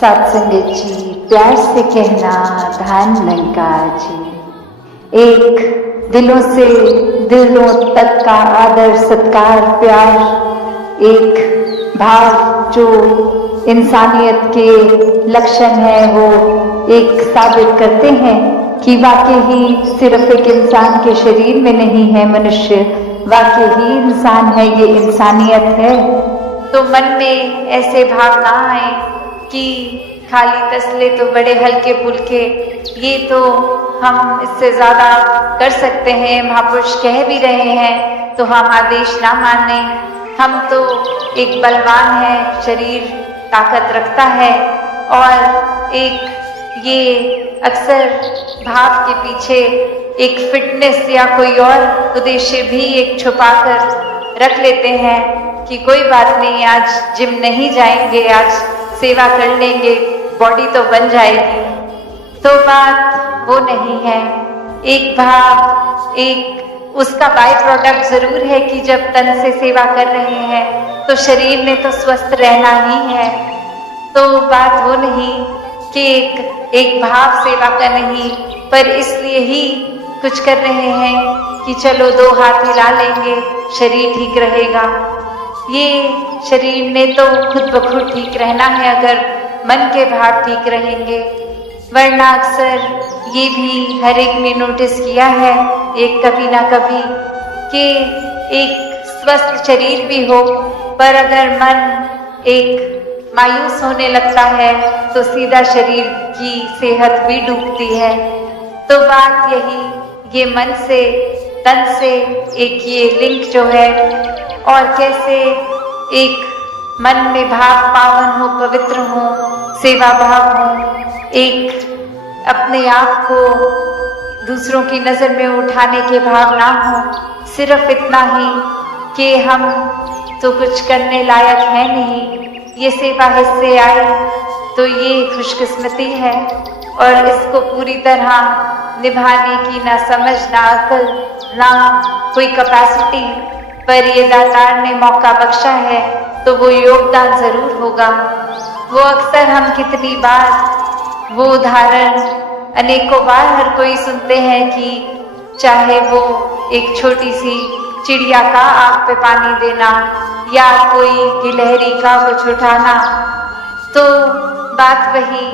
सात संगत जी, प्यार से कहना धान लंका जी। एक दिलों से दिलों तक का आदर सत्कार प्यार, एक भाव जो इंसानियत के लक्षण है, वो एक साबित करते हैं कि वाकई ही सिर्फ एक इंसान के शरीर में नहीं है मनुष्य, वाकई ही इंसान है, ये इंसानियत है। तो मन में ऐसे भाव ना आए कि खाली तसले तो बड़े हल्के फुल्के, ये तो हम इससे ज्यादा कर सकते हैं, महापुरुष कह भी रहे हैं तो हम आदेश ना माने। हम तो एक बलवान है, शरीर ताकत रखता है, और एक ये अक्सर भाव के पीछे एक फिटनेस या कोई और उद्देश्य भी एक छुपा कर रख लेते हैं कि कोई बात नहीं, आज जिम नहीं जाएंगे, आज सेवा कर लेंगे, बॉडी तो बन जाएगी। तो बात वो नहीं है। एक भाव, एक उसका बाय प्रोडक्ट जरूर है कि जब तन से सेवा कर रहे हैं तो शरीर ने तो स्वस्थ रहना ही है। तो बात वो नहीं कि एक भाव सेवा का नहीं, पर इसलिए ही कुछ कर रहे हैं कि चलो 2 हाथ हिला लेंगे, शरीर ठीक रहेगा। ये शरीर ने तो खुद ब खुद ठीक रहना है अगर मन के भाव ठीक रहेंगे, वरना अक्सर ये भी हर एक ने नोटिस किया है एक कभी ना कभी कि एक स्वस्थ शरीर भी हो, पर अगर मन एक मायूस होने लगता है तो सीधा शरीर की सेहत भी डूबती है। तो बात यही, ये मन से तन से एक ये लिंक जो है, और कैसे एक मन में भाव पावन हो, पवित्र हो, सेवा भाव हो, एक अपने आप को दूसरों की नजर में उठाने के भाव ना हो, सिर्फ इतना ही कि हम तो कुछ करने लायक है नहीं, ये सेवा हिस्से आए तो ये खुशकिस्मती है, और इसको पूरी तरह निभाने की ना समझ, ना अकल, ना कोई कैपेसिटी, पर ये दातार ने मौका बख्शा है तो वो योगदान जरूर होगा। वो अक्सर हम कितनी बार वो उदाहरण अनेकों बार हर कोई सुनते हैं कि चाहे वो एक छोटी सी चिड़िया का आग पे पानी देना या कोई गिलहरी का कुछ उठाना, तो बात वही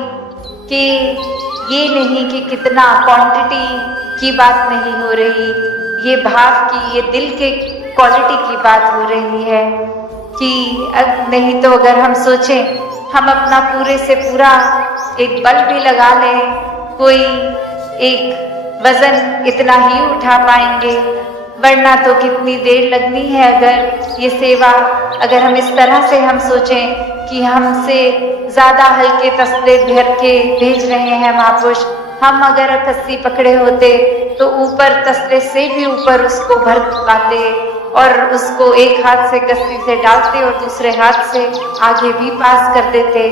कि ये नहीं कि कितना क्वांटिटी की बात नहीं हो रही, ये भाव की, ये दिल के क्वालिटी की बात हो रही है कि नहीं तो अगर हम सोचें हम अपना पूरे से पूरा एक बल भी लगा लें, कोई एक वजन इतना ही उठा पाएंगे, वरना तो कितनी देर लगनी है। अगर ये सेवा, अगर हम इस तरह से हम सोचें कि हमसे ज्यादा हल्के तसले भर के भेज रहे हैं महापुरुष, हम अगर कस्सी पकड़े होते तो ऊपर तसले से भी ऊपर उसको भर पाते और उसको एक हाथ से कस्सी से डालते और दूसरे हाथ से आगे भी पास कर देते।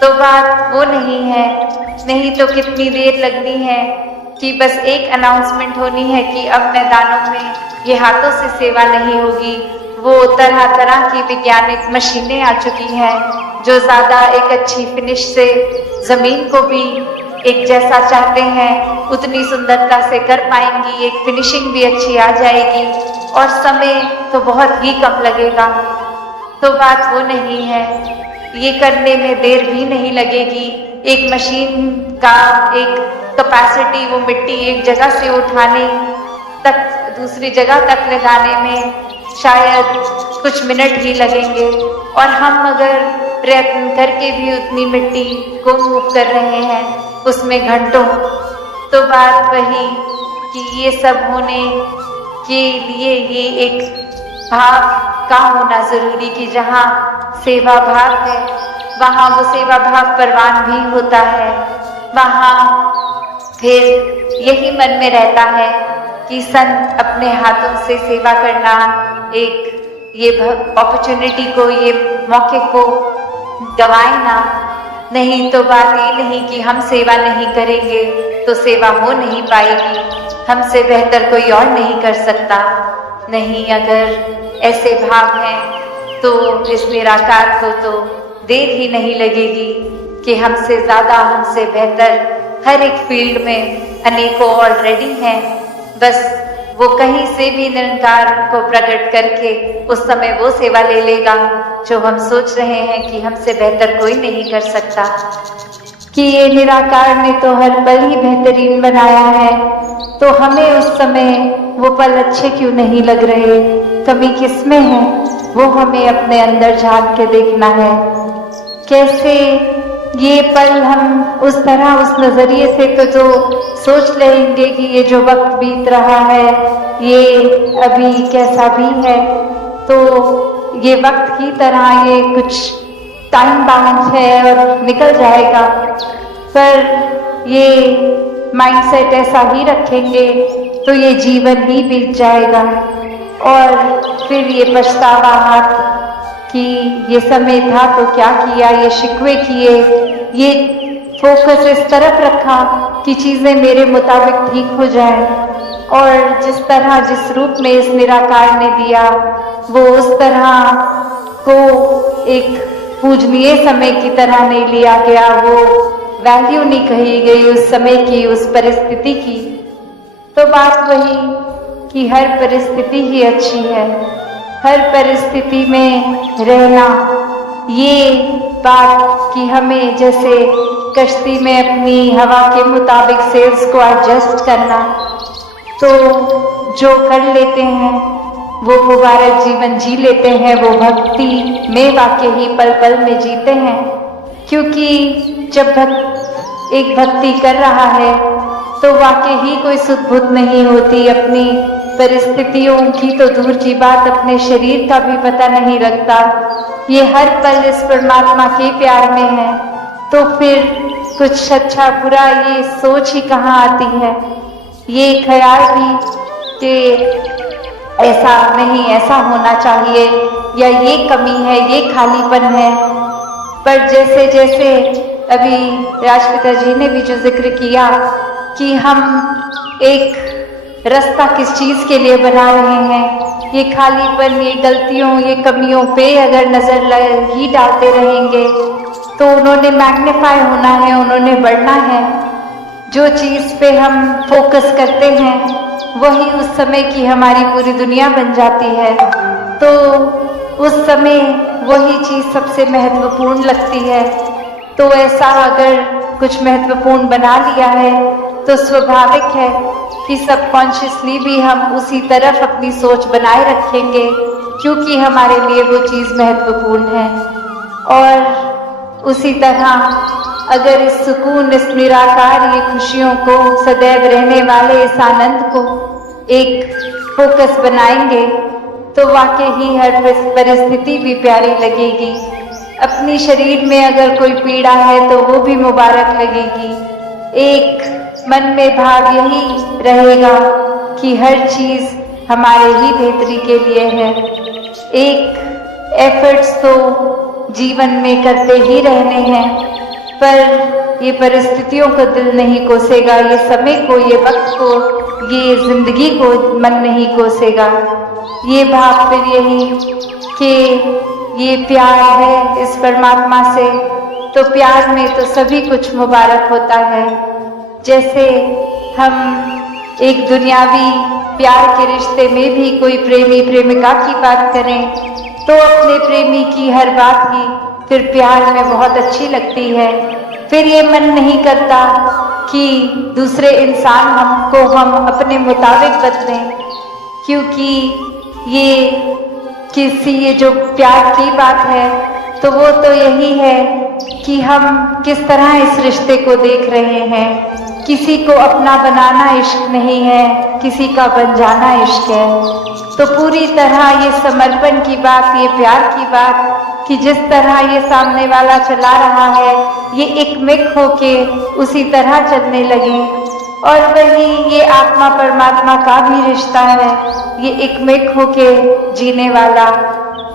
तो बात वो नहीं है, नहीं तो कितनी देर लगनी है कि बस एक अनाउंसमेंट होनी है कि अब मैदानों में ये हाथों से सेवा नहीं होगी। वो तरह तरह की वैज्ञानिक मशीनें आ चुकी हैं जो ज्यादा एक अच्छी फिनिश से जमीन को भी एक जैसा चाहते हैं उतनी सुंदरता से कर पाएंगी, एक फिनिशिंग भी अच्छी आ जाएगी और समय तो बहुत ही कम लगेगा। तो बात वो नहीं है, ये करने में देर भी नहीं लगेगी। एक मशीन का एक कैपेसिटी, वो मिट्टी एक जगह से उठाने तक दूसरी जगह तक ले जाने में शायद कुछ मिनट ही लगेंगे, और हम अगर प्रयत्न करके भी उतनी मिट्टी को मूव कर रहे हैं उसमें घंटों। तो बात वही कि ये सब होने के लिए ये एक भाव का होना जरूरी कि जहाँ सेवा भाव है वहाँ वो सेवा भाव परवान भी होता है। वहाँ फिर यही मन में रहता है कि संत अपने हाथों से सेवा करना, एक ये अपॉर्चुनिटी को, ये मौके को गवाए ना। नहीं तो बात ये नहीं कि हम सेवा नहीं करेंगे तो सेवा हो नहीं पाएगी, हमसे बेहतर कोई और नहीं कर सकता। नहीं, अगर ऐसे भाव हैं तो इस निराकार को तो देर ही नहीं लगेगी कि हमसे ज़्यादा, हमसे बेहतर हर एक फील्ड में अनेकों ऑलरेडी हैं। बस वो कहीं से भी निरंकार को प्रकट करके उस समय वो सेवा ले लेगा जो हम सोच रहे हैं कि हमसे बेहतर कोई नहीं कर सकता। कि ये निराकार ने तो हर पल ही बेहतरीन बनाया है, तो हमें उस समय वो पल अच्छे क्यों नहीं लग रहे, कमी किसमें है, वो हमें अपने अंदर झांक के देखना है। कैसे ये पल हम उस तरह, उस नजरिए से तो सोच लेंगे कि ये जो वक्त बीत रहा है ये अभी कैसा भी है, तो ये वक्त की तरह ये कुछ टाइम बाउंड है और निकल जाएगा। पर ये माइंडसेट ऐसा ही रखेंगे तो ये जीवन ही बीत जाएगा और फिर ये पछतावा हाथ कि ये समय था तो क्या किया, ये शिकवे किए, ये फोकस इस तरफ रखा कि चीज़ें मेरे मुताबिक ठीक हो जाएं। और जिस तरह, जिस रूप में इस निराकार ने दिया, वो उस तरह को एक पूजनीय समय की तरह नहीं लिया गया, वो वैल्यू नहीं कही गई उस समय की, उस परिस्थिति की। तो बात वही कि हर परिस्थिति ही अच्छी है, हर परिस्थिति में रहना। ये बात कि हमें जैसे कश्ती में अपनी हवा के मुताबिक सेल्स को एडजस्ट करना, तो जो कर लेते हैं वो मुबारक जीवन जी लेते हैं, वो भक्ति में वाकई ही पल पल में जीते हैं। क्योंकि जब एक भक्ति कर रहा है तो वाकई ही कोई सुध-बुध नहीं होती, अपनी परिस्थितियों की तो दूर की बात, अपने शरीर का भी पता नहीं लगता। ये हर पल इस परमात्मा के प्यार में है, तो फिर कुछ अच्छा बुरा ये सोच ही कहाँ आती है, ये ख्याल भी कि ऐसा नहीं, ऐसा होना चाहिए, या ये कमी है, ये खालीपन है। पर जैसे जैसे अभी राजपिता जी ने भी जो जिक्र किया कि हम एक रास्ता किस चीज़ के लिए बना रहे हैं, ये खालीपन, ये गलतियों, ये कमियों पे अगर नज़र ही डालते रहेंगे तो उन्होंने मैग्नीफाई होना है, उन्होंने बढ़ना है। जो चीज़ पे हम फोकस करते हैं वही उस समय की हमारी पूरी दुनिया बन जाती है, तो उस समय वही चीज़ सबसे महत्वपूर्ण लगती है। तो ऐसा अगर कुछ महत्वपूर्ण बना लिया है तो स्वाभाविक है कि सबकॉन्शियसली भी हम उसी तरफ अपनी सोच बनाए रखेंगे, क्योंकि हमारे लिए वो चीज़ महत्वपूर्ण है। और उसी तरह अगर इस सुकून, इस निराकार, ये खुशियों को, सदैव रहने वाले इस आनंद को एक फोकस बनाएंगे तो वाकई ही हर परिस्थिति भी प्यारी लगेगी। अपनी शरीर में अगर कोई पीड़ा है तो वो भी मुबारक लगेगी। एक मन में भाव यही रहेगा कि हर चीज़ हमारे ही बेहतरी के लिए है। एक एफर्ट्स तो जीवन में करते ही रहने हैं, पर ये परिस्थितियों को दिल नहीं कोसेगा, ये समय को, ये वक्त को, ये जिंदगी को मन नहीं कोसेगा। ये भाव फिर यही कि ये प्यार है इस परमात्मा से, तो प्यार में तो सभी कुछ मुबारक होता है। जैसे हम एक दुनियावी प्यार के रिश्ते में भी कोई प्रेमी प्रेमिका की बात करें तो अपने प्रेमी की हर बात ही फिर प्यार में बहुत अच्छी लगती है। फिर ये मन नहीं करता कि दूसरे इंसान हमको हम अपने मुताबिक बदलें, क्योंकि ये जो प्यार की बात है तो वो तो यही है कि हम किस तरह इस रिश्ते को देख रहे हैं। किसी को अपना बनाना इश्क नहीं है, किसी का बन जाना इश्क है। तो पूरी तरह ये समर्पण की बात, ये प्यार की बात कि जिस तरह ये सामने वाला चला रहा है ये एकमिक होके उसी तरह चलने लगे। और वही ये आत्मा परमात्मा का भी रिश्ता है, ये एकमिक होके जीने वाला।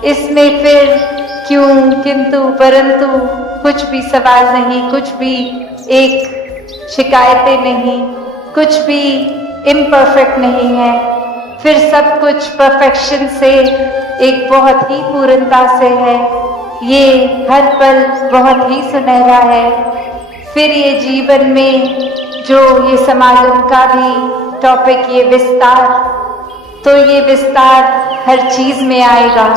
इसमें फिर क्यों, किंतु, परंतु कुछ भी सवाल नहीं, कुछ भी एक शिकायतें नहीं, कुछ भी इम्परफेक्ट नहीं है। फिर सब कुछ परफेक्शन से, एक बहुत ही पूर्णता से है। ये हर पल बहुत ही सुनहरा है। फिर ये जीवन में जो ये समागम का भी टॉपिक, ये विस्तार, तो ये विस्तार हर चीज में आएगा।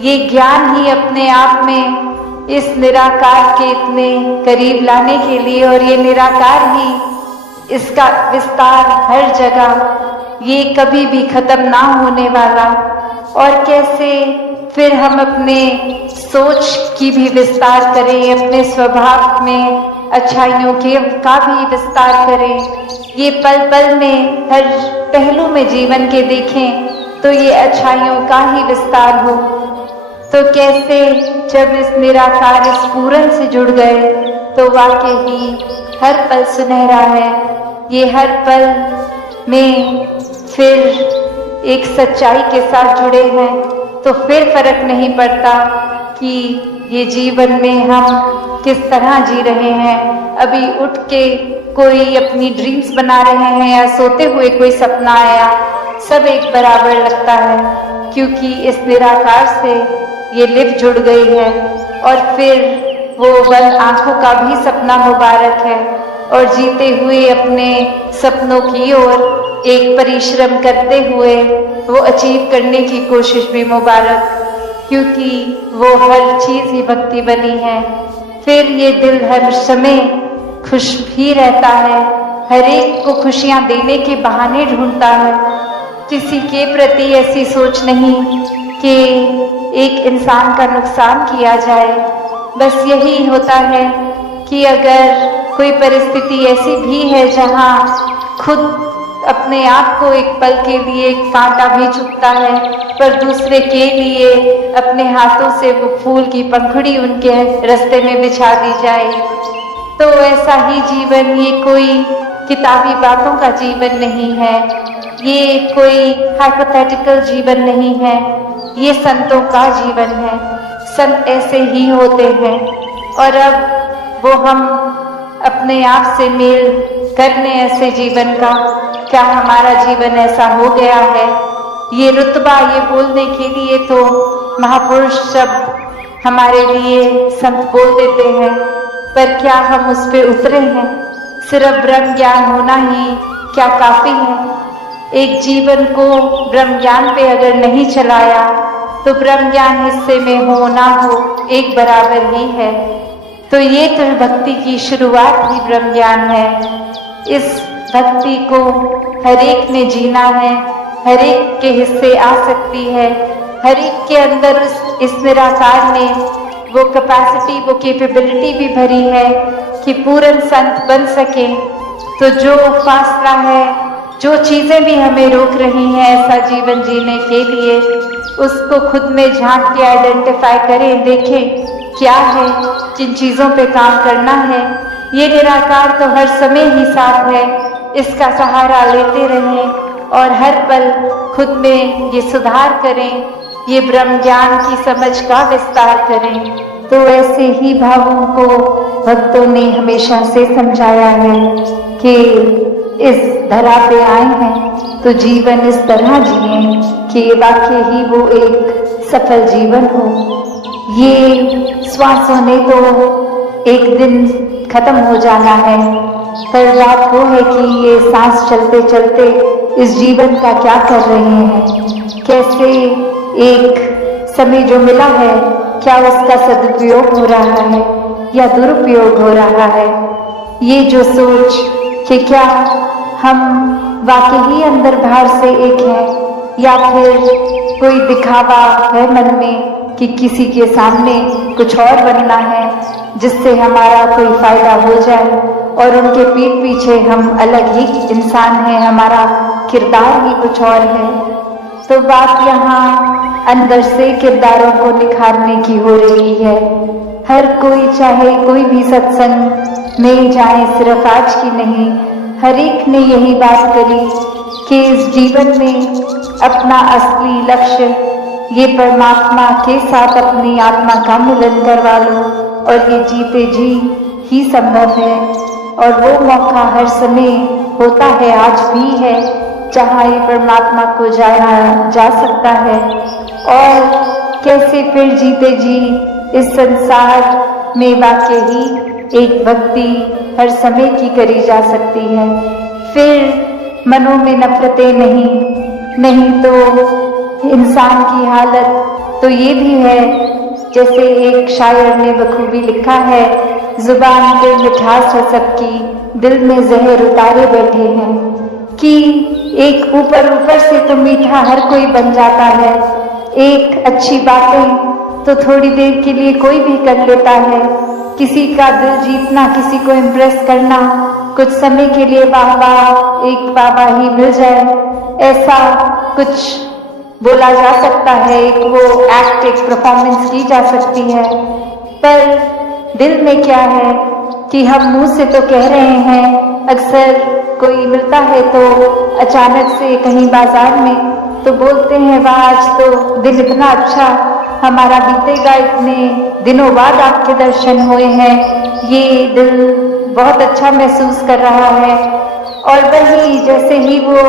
ये ज्ञान ही अपने आप में इस निराकार के इतने करीब लाने के लिए, और ये निराकार ही इसका विस्तार हर जगह, ये कभी भी खत्म ना होने वाला। और कैसे फिर हम अपने सोच की भी विस्तार करें, अपने स्वभाव में अच्छाइयों के का भी विस्तार करें। ये पल पल में हर पहलू में जीवन के देखें तो ये अच्छाइयों का ही विस्तार हो। तो कैसे जब इस निराकार, इस पूरन से जुड़ गए तो वाकई ही हर पल सुनहरा है। ये हर पल में फिर एक सच्चाई के साथ जुड़े हैं, तो फिर फर्क नहीं पड़ता कि ये जीवन में हम किस तरह जी रहे हैं। अभी उठ के कोई अपनी ड्रीम्स बना रहे हैं या सोते हुए कोई सपना आया, सब एक बराबर लगता है, क्योंकि इस निराकार से ये लिप जुड़ गई है। और फिर वो बंद आंखों का भी सपना मुबारक है, और जीते हुए अपने सपनों की ओर एक परिश्रम करते हुए वो अचीव करने की कोशिश भी मुबारक, क्योंकि वो हर चीज ही भक्ति बनी है। फिर ये दिल हर समय खुश भी रहता है, हर एक को खुशियां देने के बहाने ढूंढता है। किसी के प्रति ऐसी सोच नहीं कि एक इंसान का नुकसान किया जाए। बस यही होता है कि अगर कोई परिस्थिति ऐसी भी है जहां खुद अपने आप को एक पल के लिए एक कांटा भी चुभता है, पर दूसरे के लिए अपने हाथों से वो फूल की पंखुड़ी उनके रास्ते में बिछा दी जाए, तो ऐसा ही जीवन, ये कोई किताबी बातों का जीवन नहीं है, ये कोई हाइपोथेटिकल जीवन नहीं है, ये संतों का जीवन है। संत ऐसे ही होते हैं। और अब वो हम अपने आप से मेल करने ऐसे जीवन का, क्या हमारा जीवन ऐसा हो गया है? ये रुतबा, ये बोलने के लिए तो महापुरुष शब्द हमारे लिए संत बोल देते हैं, पर क्या हम उस पे उतरे हैं? सिर्फ ब्रह्म ज्ञान होना ही क्या काफी है? एक जीवन को ब्रह्म ज्ञान पे अगर नहीं चलाया तो ब्रह्म ज्ञान हिस्से में हो ना हो एक बराबर ही है। तो ये तो भक्ति की शुरुआत ही ब्रह्म ज्ञान है। इस भक्ति को हर एक ने जीना है, हर एक के हिस्से आ सकती है, हर एक के अंदर इस निराकार ने वो कैपेसिटी, वो कैपेबिलिटी भी भरी है कि पूर्ण संत बन सके। तो जो फासला है, जो चीजें भी हमें रोक रही हैं ऐसा जीवन जीने के लिए, उसको खुद में झांक के आइडेंटिफाई करें, देखें क्या है, किन चीजों पे काम करना है। ये निराकार तो हर समय ही साथ है, इसका सहारा लेते रहें और हर पल खुद में ये सुधार करें, ये ब्रह्म ज्ञान की समझ का विस्तार करें। तो ऐसे ही भावों को भक्तों ने हमेशा से समझाया है कि इस धरा पे आए हैं तो जीवन इस तरह जिए कि वाकई ही वो एक सफल जीवन हो। ये श्वासों ने तो एक दिन खत्म हो जाना है, पर बात वो है कि ये सांस चलते चलते इस जीवन का क्या कर रहे हैं, कैसे एक समय जो मिला है क्या उसका सदुपयोग हो रहा है या दुरुपयोग हो रहा है। ये जो सोच कि क्या हम वाकई ही अंदर बाहर से एक हैं या फिर कोई दिखावा है मन में कि किसी के सामने कुछ और बनना है जिससे हमारा कोई फायदा हो जाए और उनके पीठ पीछे हम अलग ही इंसान हैं, हमारा किरदार ही कुछ और है। तो बात यहाँ अंदर से किरदारों को निखारने की हो रही है। हर कोई चाहे कोई भी सत्संग में जाए, सिर्फ आज की नहीं, हर एक ने यही बात करी कि इस जीवन में अपना असली लक्ष्य ये परमात्मा के साथ अपनी आत्मा का मिलन करवा लो, और ये जीते जी ही संभव है। और वो मौका हर समय होता है, आज भी है, जहाँ ये परमात्मा को जाना जा सकता है। और कैसे फिर जीते जी इस संसार में वाकई ही एक भक्ति हर समय की करी जा सकती है। फिर मनों में नफरतें नहीं तो इंसान की हालत तो ये भी है, जैसे एक शायर ने बखूबी लिखा है, जुबान पे मिठास है सबकी, दिल में जहर उतारे बैठे हैं। कि एक ऊपर से तो मीठा हर कोई बन जाता है, एक अच्छी बातें तो थोड़ी देर के लिए कोई भी कर लेता है। किसी का दिल जीतना, किसी को इम्प्रेस करना, कुछ समय के लिए एक वाहवाही मिल जाए, ऐसा कुछ बोला जा सकता है, एक वो एक्ट, एक परफॉर्मेंस की जा सकती है। पर दिल में क्या है कि हम मुंह से तो कह रहे हैं, अक्सर कोई मिलता है तो अचानक से कहीं बाजार में तो बोलते हैं, वाह आज तो दिन इतना अच्छा हमारा बीतेगा, इतने दिनों बाद आपके दर्शन हुए हैं, ये दिल बहुत अच्छा महसूस कर रहा है। और वही जैसे ही वो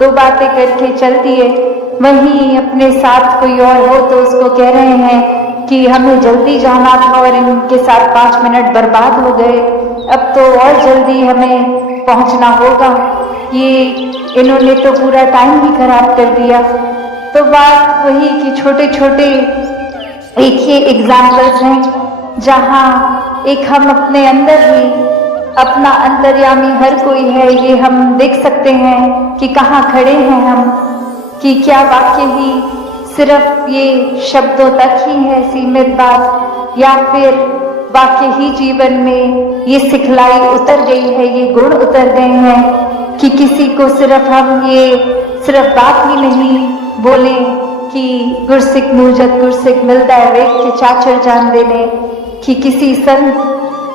दो बातें करके चल दिए, वहीं अपने साथ कोई और हो तो उसको कह रहे हैं कि हमें जल्दी जाना था और इनके साथ 5 मिनट बर्बाद हो गए, अब तो और जल्दी हमें पहुंचना होगा, ये इन्होंने तो पूरा टाइम ही खराब कर दिया। तो बात वही कि छोटे छोटे एक ही एग्जाम्पल्स हैं, जहाँ एक हम अपने अंदर ही, अपना अंतर्यामी हर कोई है, ये हम देख सकते हैं कि कहाँ खड़े हैं हम, कि क्या वाकई ही सिर्फ ये शब्दों तक ही है सीमित बात, या फिर वाकई ही जीवन में ये सिखलाई उतर गई है, ये गुण उतर गए हैं कि किसी को सिर्फ हम ये सिर्फ बात ही नहीं बोले कि गुरसिक मूजत गुरसिक मिलता है वेद के चाचर जान देने, कि किसी संत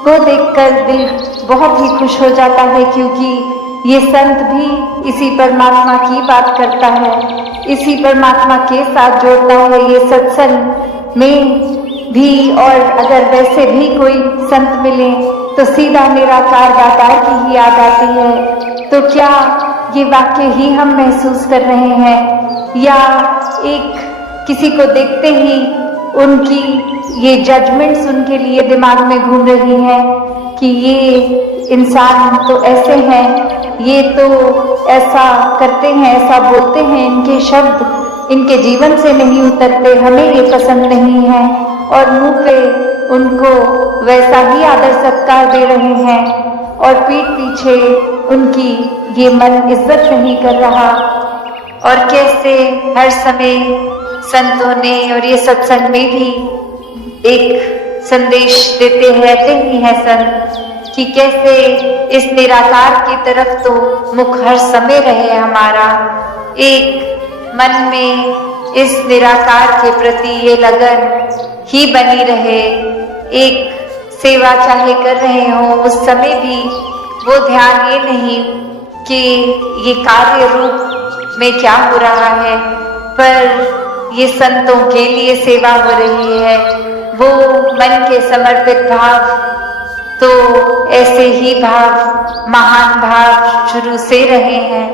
को देखकर दिल बहुत ही खुश हो जाता है, क्योंकि ये संत भी इसी परमात्मा की बात करता है, इसी परमात्मा के साथ जोड़ता है। ये सत्संग में भी, और अगर वैसे भी कोई संत मिले तो सीधा निराकार दातार की ही याद आती है। तो क्या ये वाकई ही हम महसूस कर रहे हैं, या एक किसी को देखते ही उनकी ये जजमेंट्स उनके लिए दिमाग में घूम रही हैं कि ये इंसान तो ऐसे हैं, ये तो ऐसा करते हैं, ऐसा बोलते हैं, इनके शब्द इनके जीवन से नहीं उतरते, हमें ये पसंद नहीं है, और मुंह पे उनको वैसा ही आदर सत्कार दे रहे हैं, और पीठ पीछे उनकी ये मन इज्जत नहीं कर रहा। और कैसे हर समय संतों ने और ये सत्संग में भी एक संदेश देते रहते ही हैं संत, कि कैसे इस निराकार की तरफ तो मुख हर समय रहे हमारा, एक मन में इस निराकार के प्रति ये लगन ही बनी रहे, एक सेवा चाहे कर रहे हो उस समय भी वो ध्यान ये नहीं कि ये कार्य रूप में क्या हो रहा है, पर ये संतों के लिए सेवा हो रही है, वो मन के समर्पित भाव, तो ऐसे ही भाव, महान भाव शुरू से रहे हैं।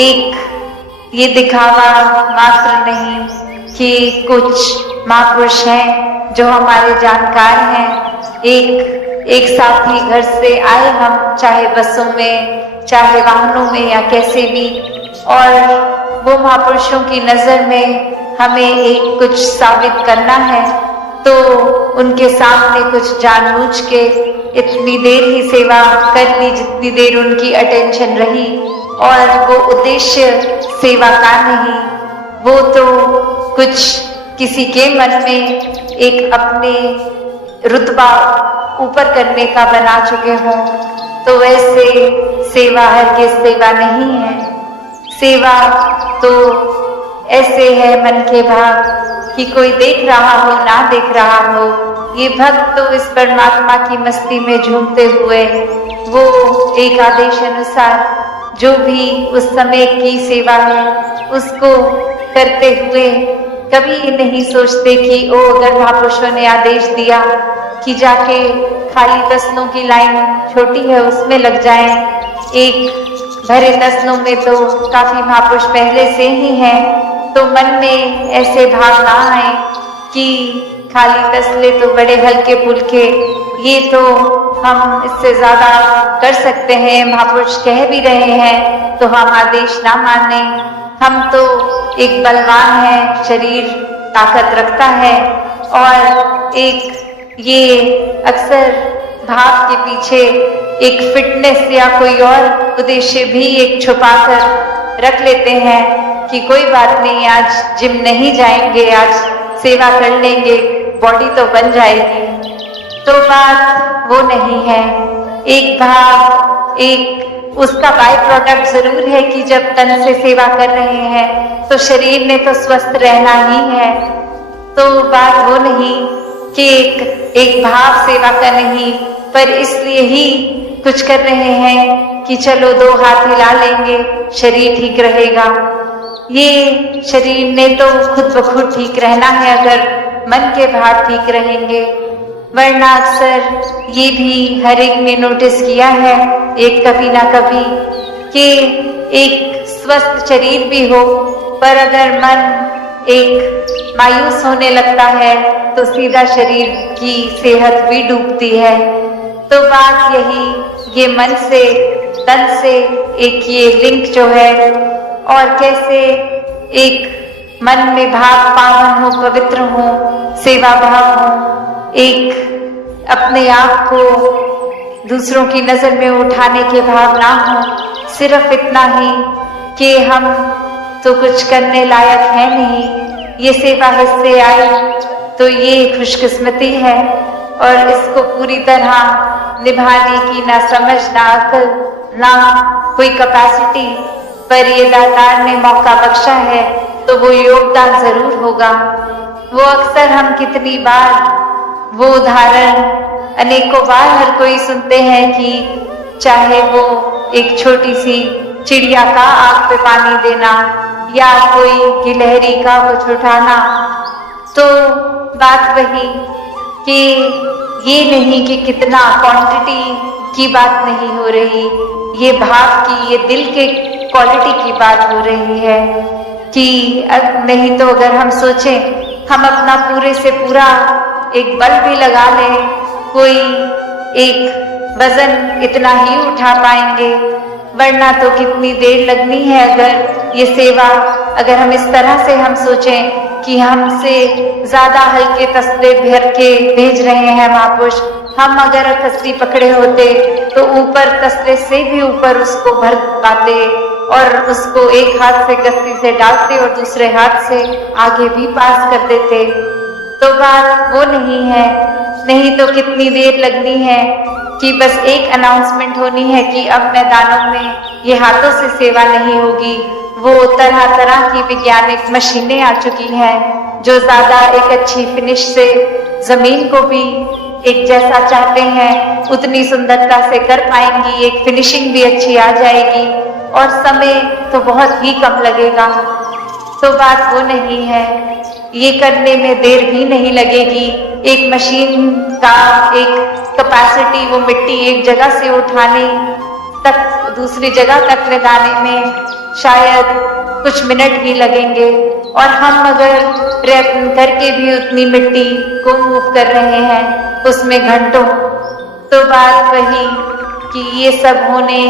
एक ये दिखावा मात्र नहीं कि कुछ महापुरुष हैं जो हमारे जानकार हैं, एक साथ ही घर से आए हम, चाहे बसों में, चाहे वाहनों में, या कैसे भी, और वो महापुरुषों की नजर में हमें एक कुछ साबित करना है, तो उनके सामने कुछ जानबूझ के इतनी देर ही सेवा कर ली जितनी देर उनकी अटेंशन रही, और वो उद्देश्य सेवा का नहीं, वो तो कुछ किसी के मन में एक अपने रुतबा ऊपर करने का बना चुके हों, तो वैसे सेवा हरगिज़ सेवा नहीं है। सेवा तो ऐसे है मन के भाव कि कोई देख रहा हो ना देख रहा हो, ये भक्त तो इस परमात्मा की मस्ती में झूमते हुए वो एक आदेश अनुसार जो भी उस समय की सेवा है उसको करते हुए कभी ये नहीं सोचते कि ओ अगर महापुरुषों ने आदेश दिया कि जाके खाली तस्लों की लाइन छोटी है उसमें लग जाएं, एक भरे तस्लों में तो काफी महापुरुष पहले से ही हैं, तो मन में ऐसे भाव ना आए कि खाली तसले तो बड़े हल्के फुल्के, ये तो हम इससे ज्यादा कर सकते हैं, महापुरुष कह भी रहे हैं तो हम आदेश ना माने। हम तो एक बलवान है, शरीर ताकत रखता है और एक ये अक्सर भाव के पीछे एक फिटनेस या कोई और उद्देश्य भी एक छुपा कर रख लेते हैं कि कोई बात नहीं, आज जिम नहीं जाएंगे, आज सेवा कर लेंगे, बॉडी तो बन जाएगी। तो बात वो नहीं है। एक भाव, एक उसका बाय प्रोडक्ट जरूर है कि जब तन से सेवा कर रहे हैं तो शरीर ने तो स्वस्थ रहना ही है। तो बात वो नहीं कि एक भाव सेवा का नहीं, पर इसलिए ही कुछ कर रहे हैं कि चलो 2 हाथ हिला लेंगे, शरीर ठीक रहेगा। ये शरीर ने तो खुद ब खुद ठीक रहना है अगर मन के भाव ठीक रहेंगे, वरना अक्सर ये भी हर एक ने नोटिस किया है एक कभी ना कभी कि एक स्वस्थ शरीर भी हो पर अगर मन एक मायूस होने लगता है तो सीधा शरीर की सेहत भी डूबती है। तो बात यही, ये मन से तन से एक ये लिंक जो है, और कैसे एक मन में भाव पावन हो, पवित्र हो, सेवा भाव हो, एक अपने आप को दूसरों की नजर में उठाने के भाव ना हो, सिर्फ इतना ही कि हम तो कुछ करने लायक है नहीं, ये सेवा हिस्से आई तो ये खुशकिस्मती है और इसको पूरी तरह निभाने की ना समझ, ना अकल, ना कोई कैपेसिटी, पर ये दातार ने मौका बख्शा है तो वो योगदान जरूर होगा। वो अक्सर हम कितनी बार वो उदाहरण अनेकों बार हर कोई सुनते हैं कि चाहे वो एक छोटी सी चिड़िया का आग पे पानी देना या कोई गिलहरी का कुछ उठाना, तो बात वही कि ये नहीं कि कितना क्वांटिटी की बात नहीं हो रही, ये भाव की, ये दिल के क्वालिटी की बात हो रही है कि नहीं तो अगर हम सोचें हम अपना पूरे से पूरा एक बल भी लगा लें, कोई एक वजन इतना ही उठा पाएंगे, वरना तो कितनी देर लगनी है। अगर ये सेवा, अगर हम इस तरह से हम सोचें कि हमसे ज्यादा हल्के तसले भर के भेज रहे हैं महापुरुष, हम अगर तसली पकड़े होते तो ऊपर तसले से भी ऊपर उसको भर पाते और उसको एक हाथ से गस्ती से डालते और दूसरे हाथ से आगे भी पास कर देते। तो बात वो नहीं है, नहीं तो कितनी देर लगनी है कि बस एक अनाउंसमेंट होनी है कि अब मैदानों में ये हाथों से सेवा नहीं होगी। वो तरह तरह की वैज्ञानिक मशीनें आ चुकी हैं जो ज्यादा एक अच्छी फिनिश से जमीन को भी एक जैसा चाहते हैं उतनी सुंदरता से कर पाएंगी, एक फिनिशिंग भी अच्छी आ जाएगी और समय तो बहुत ही कम लगेगा। तो बात वो नहीं है, ये करने में देर भी नहीं लगेगी। एक मशीन का एक कैपेसिटी, वो मिट्टी एक जगह से उठाने तक दूसरी जगह तक ले जाने में शायद कुछ मिनट ही लगेंगे और हम अगर प्रयत्न करके भी उतनी मिट्टी को मूव कर रहे हैं उसमें घंटों। तो बात वही कि ये सब होने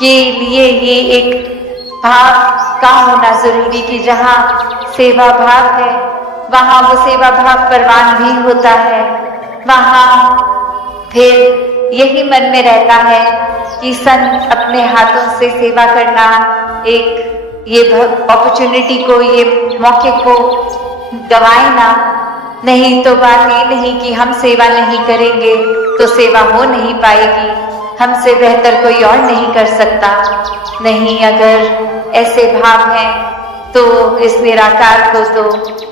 के लिए ये एक भाव का होना जरूरी कि जहाँ सेवा भाव है वहाँ वो सेवा भाव परवान भी होता है। वहाँ फिर यही मन में रहता है कि संत अपने हाथों से सेवा करना, एक ये अपॉर्चुनिटी को, ये मौके को गवाए ना। नहीं तो बात ये नहीं कि हम सेवा नहीं करेंगे तो सेवा हो नहीं पाएगी, हमसे बेहतर कोई और नहीं कर सकता। नहीं, अगर ऐसे भाव हैं तो इस निराकार को तो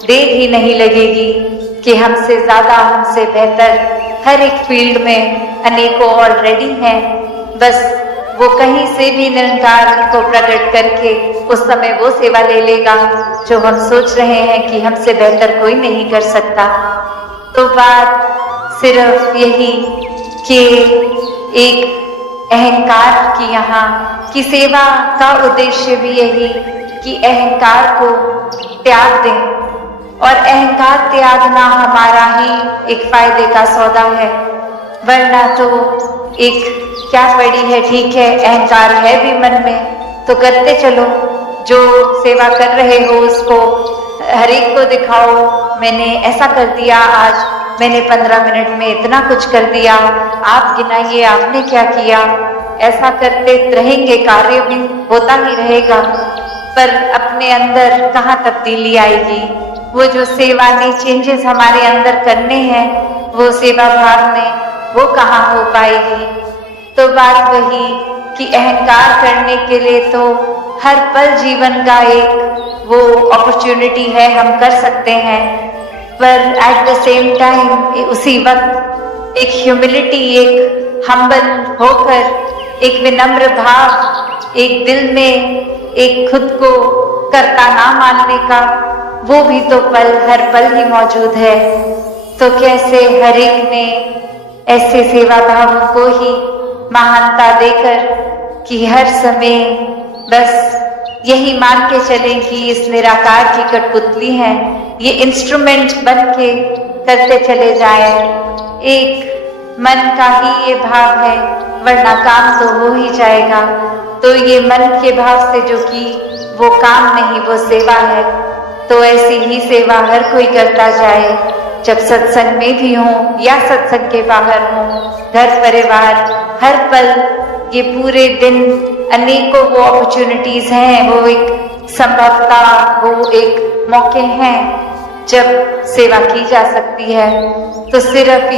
देर ही नहीं लगेगी कि हमसे ज्यादा, हमसे बेहतर हर एक फील्ड में अनेकों ऑलरेडी हैं। बस वो कहीं से भी निरंकार को प्रकट करके उस समय वो सेवा ले लेगा जो हम सोच रहे हैं कि हमसे बेहतर कोई नहीं कर सकता। तो बात सिर्फ यही कि एक अहंकार की, यहाँ की सेवा का उद्देश्य भी यही कि अहंकार को त्याग दें, और अहंकार त्यागना हमारा ही एक फायदे का सौदा है, वरना तो एक क्या पड़ी है, ठीक है अहंकार है भी मन में तो करते चलो, जो सेवा कर रहे हो उसको हर एक को दिखाओ, मैंने ऐसा कर दिया, आज मैंने 15 मिनट में इतना कुछ कर दिया, आप गिनाइए आपने क्या किया। ऐसा करते रहेंगे, कार्य भी होता ही रहेगा, पर अपने अंदर कहाँ तब्दीली आएगी। वो जो सेवा ने चेंजेस हमारे अंदर करने हैं, वो सेवा भाव में वो कहाँ हो पाएगी। तो बात वही कि अहंकार करने के लिए तो हर पल जीवन का एक वो अपॉर्चुनिटी है, हम कर सकते हैं, पर एट द सेम टाइम उसी वक्त एक ह्यूमिलिटी, एक हम्बल होकर, एक विनम्र भाव, एक दिल में एक खुद को कर्ता ना मानने का, वो भी तो पल हर पल ही मौजूद है। तो कैसे हर एक ने ऐसे सेवा भावों को ही महानता देकर कि हर समय बस यही मान के चलें कि इस निराकार की कठपुतली है, ये इंस्ट्रूमेंट बन के करते चले जाएं। एक मन का ही ये भाव है, वरना काम तो हो ही जाएगा। तो ये मन के भाव से जो कि वो काम नहीं, वो सेवा है, तो ऐसी ही सेवा हर कोई करता जाए, जब सत्संग में भी हो या सत्संग के बाहर हो, घर परिवार, हर पल, ये पूरे दिन अनेकों वो अपॉर्चुनिटीज हैं, वो एक संभवता, वो एक मौके हैं जब सेवा की जा सकती है। तो सिर्फ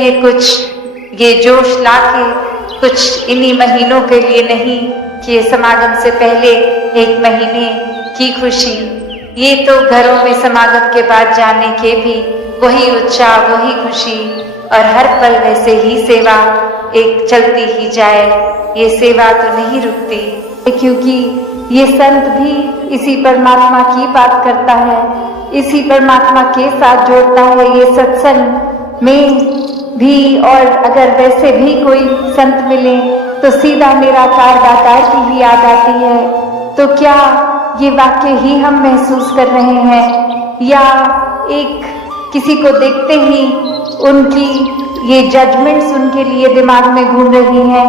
ये जोश लाके कुछ इन्हीं महीनों के लिए नहीं कि समागम से पहले एक महीने की खुशी, ये तो घरों में समागम के बाद जाने के भी वही उत्साह, वही खुशी, और हर पल वैसे ही सेवा एक चलती ही जाए। ये सेवा तो नहीं रुकती, क्योंकि ये संत भी इसी परमात्मा की बात करता है, इसी परमात्मा के साथ जोड़ता है ये सत्संग में भी। और अगर वैसे भी कोई संत मिले तो सीधा निराकार दातार की ही याद आती है। तो क्या ये वाक्य ही हम महसूस कर रहे हैं, या एक किसी को देखते ही उनकी ये जजमेंट्स उनके लिए दिमाग में घूम रही हैं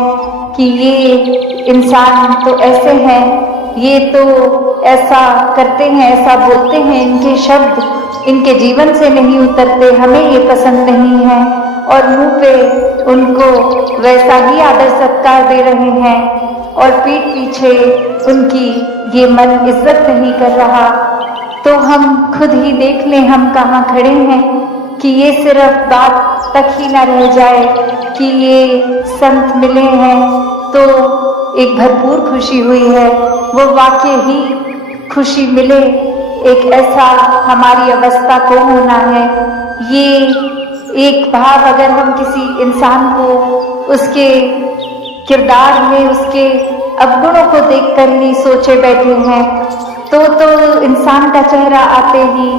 कि ये इंसान तो ऐसे हैं, ये तो ऐसा करते हैं, ऐसा बोलते हैं, इनके शब्द इनके जीवन से नहीं उतरते, हमें ये पसंद नहीं है, और मुंह पे उनको वैसा ही आदर सत्कार दे रहे हैं, और पीठ पीछे उनकी ये मन इज्जत नहीं कर रहा। तो हम खुद ही देख लें हम कहाँ खड़े हैं, कि ये सिर्फ बात तक ही ना रह जाए कि ये संत मिले हैं तो एक भरपूर खुशी हुई है, वो वाकई ही खुशी मिले, एक ऐसा हमारी अवस्था को होना है। ये एक भाव अगर हम किसी इंसान को उसके किरदार में उसके अवगुणों को देखकर ही सोचे बैठे हैं, तो इंसान का चेहरा आते ही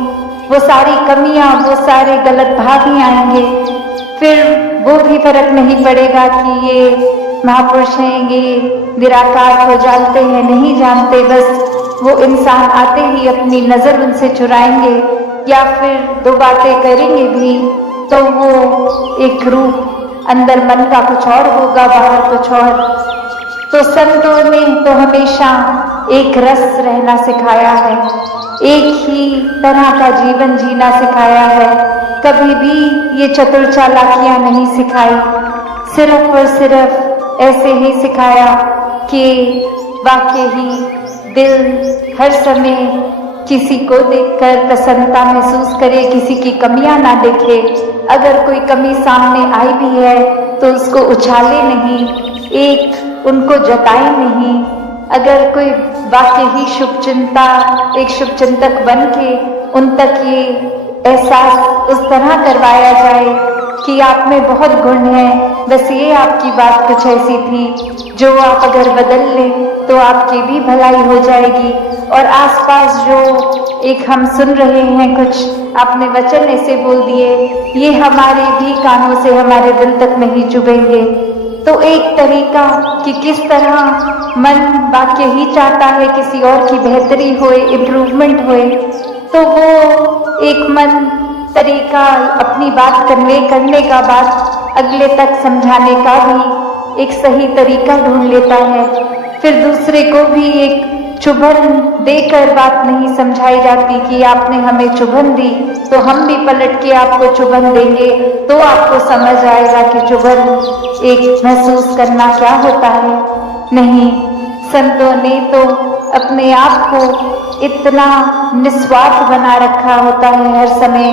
वो सारी कमियां, वो सारे गलत भाव ही आएंगे। फिर वो भी फर्क नहीं पड़ेगा कि ये महापुरुष हैं, ये निराकार को जानते हैं नहीं जानते, बस वो इंसान आते ही अपनी नजर उनसे चुराएंगे, या फिर दो बातें करेंगे भी तो वो एक रूप, अंदर मन का कुछ और होगा, बाहर कुछ और। तो संतों ने तो हमेशा एक रस रहना सिखाया है, एक ही तरह का जीवन जीना सिखाया है, कभी भी ये चतुर चालाकियां नहीं सिखाई, सिर्फ और सिर्फ ऐसे ही सिखाया कि वाकई ही दिल हर समय किसी को देखकर प्रसन्नता महसूस करे, किसी की कमियां ना देखे, अगर कोई कमी सामने आई भी है तो उसको उछाले नहीं, एक उनको जताए नहीं। अगर कोई वाकई ही शुभचिंता, एक शुभचिंतक बन के उन तक ये एहसास उस तरह करवाया जाए कि आप में बहुत गुण है, बस ये आपकी बात कुछ ऐसी थी जो आप अगर बदल लें तो आपकी भी भलाई हो जाएगी। और आसपास जो एक हम सुन रहे हैं, कुछ आपने वचन ऐसे बोल दिए, ये हमारे भी कानों से हमारे दिल तक नहीं चुभेंगे। तो एक तरीका कि किस तरह मन वाकई ही चाहता है किसी और की बेहतरी होए, इम्प्रूवमेंट होए, तो वो एक मन तरीका अपनी बात कन्वे करने का, बात अगले तक समझाने का भी एक सही तरीका ढूंढ लेता है। फिर दूसरे को भी एक चुभन देकर बात नहीं समझाई जाती कि आपने हमें चुभन दी तो हम भी पलट के आपको चुभन देंगे, तो आपको समझ आएगा कि चुभन एक महसूस करना क्या होता है। नहीं, संतों ने तो अपने आप को इतना निस्वार्थ बना रखा होता है हर समय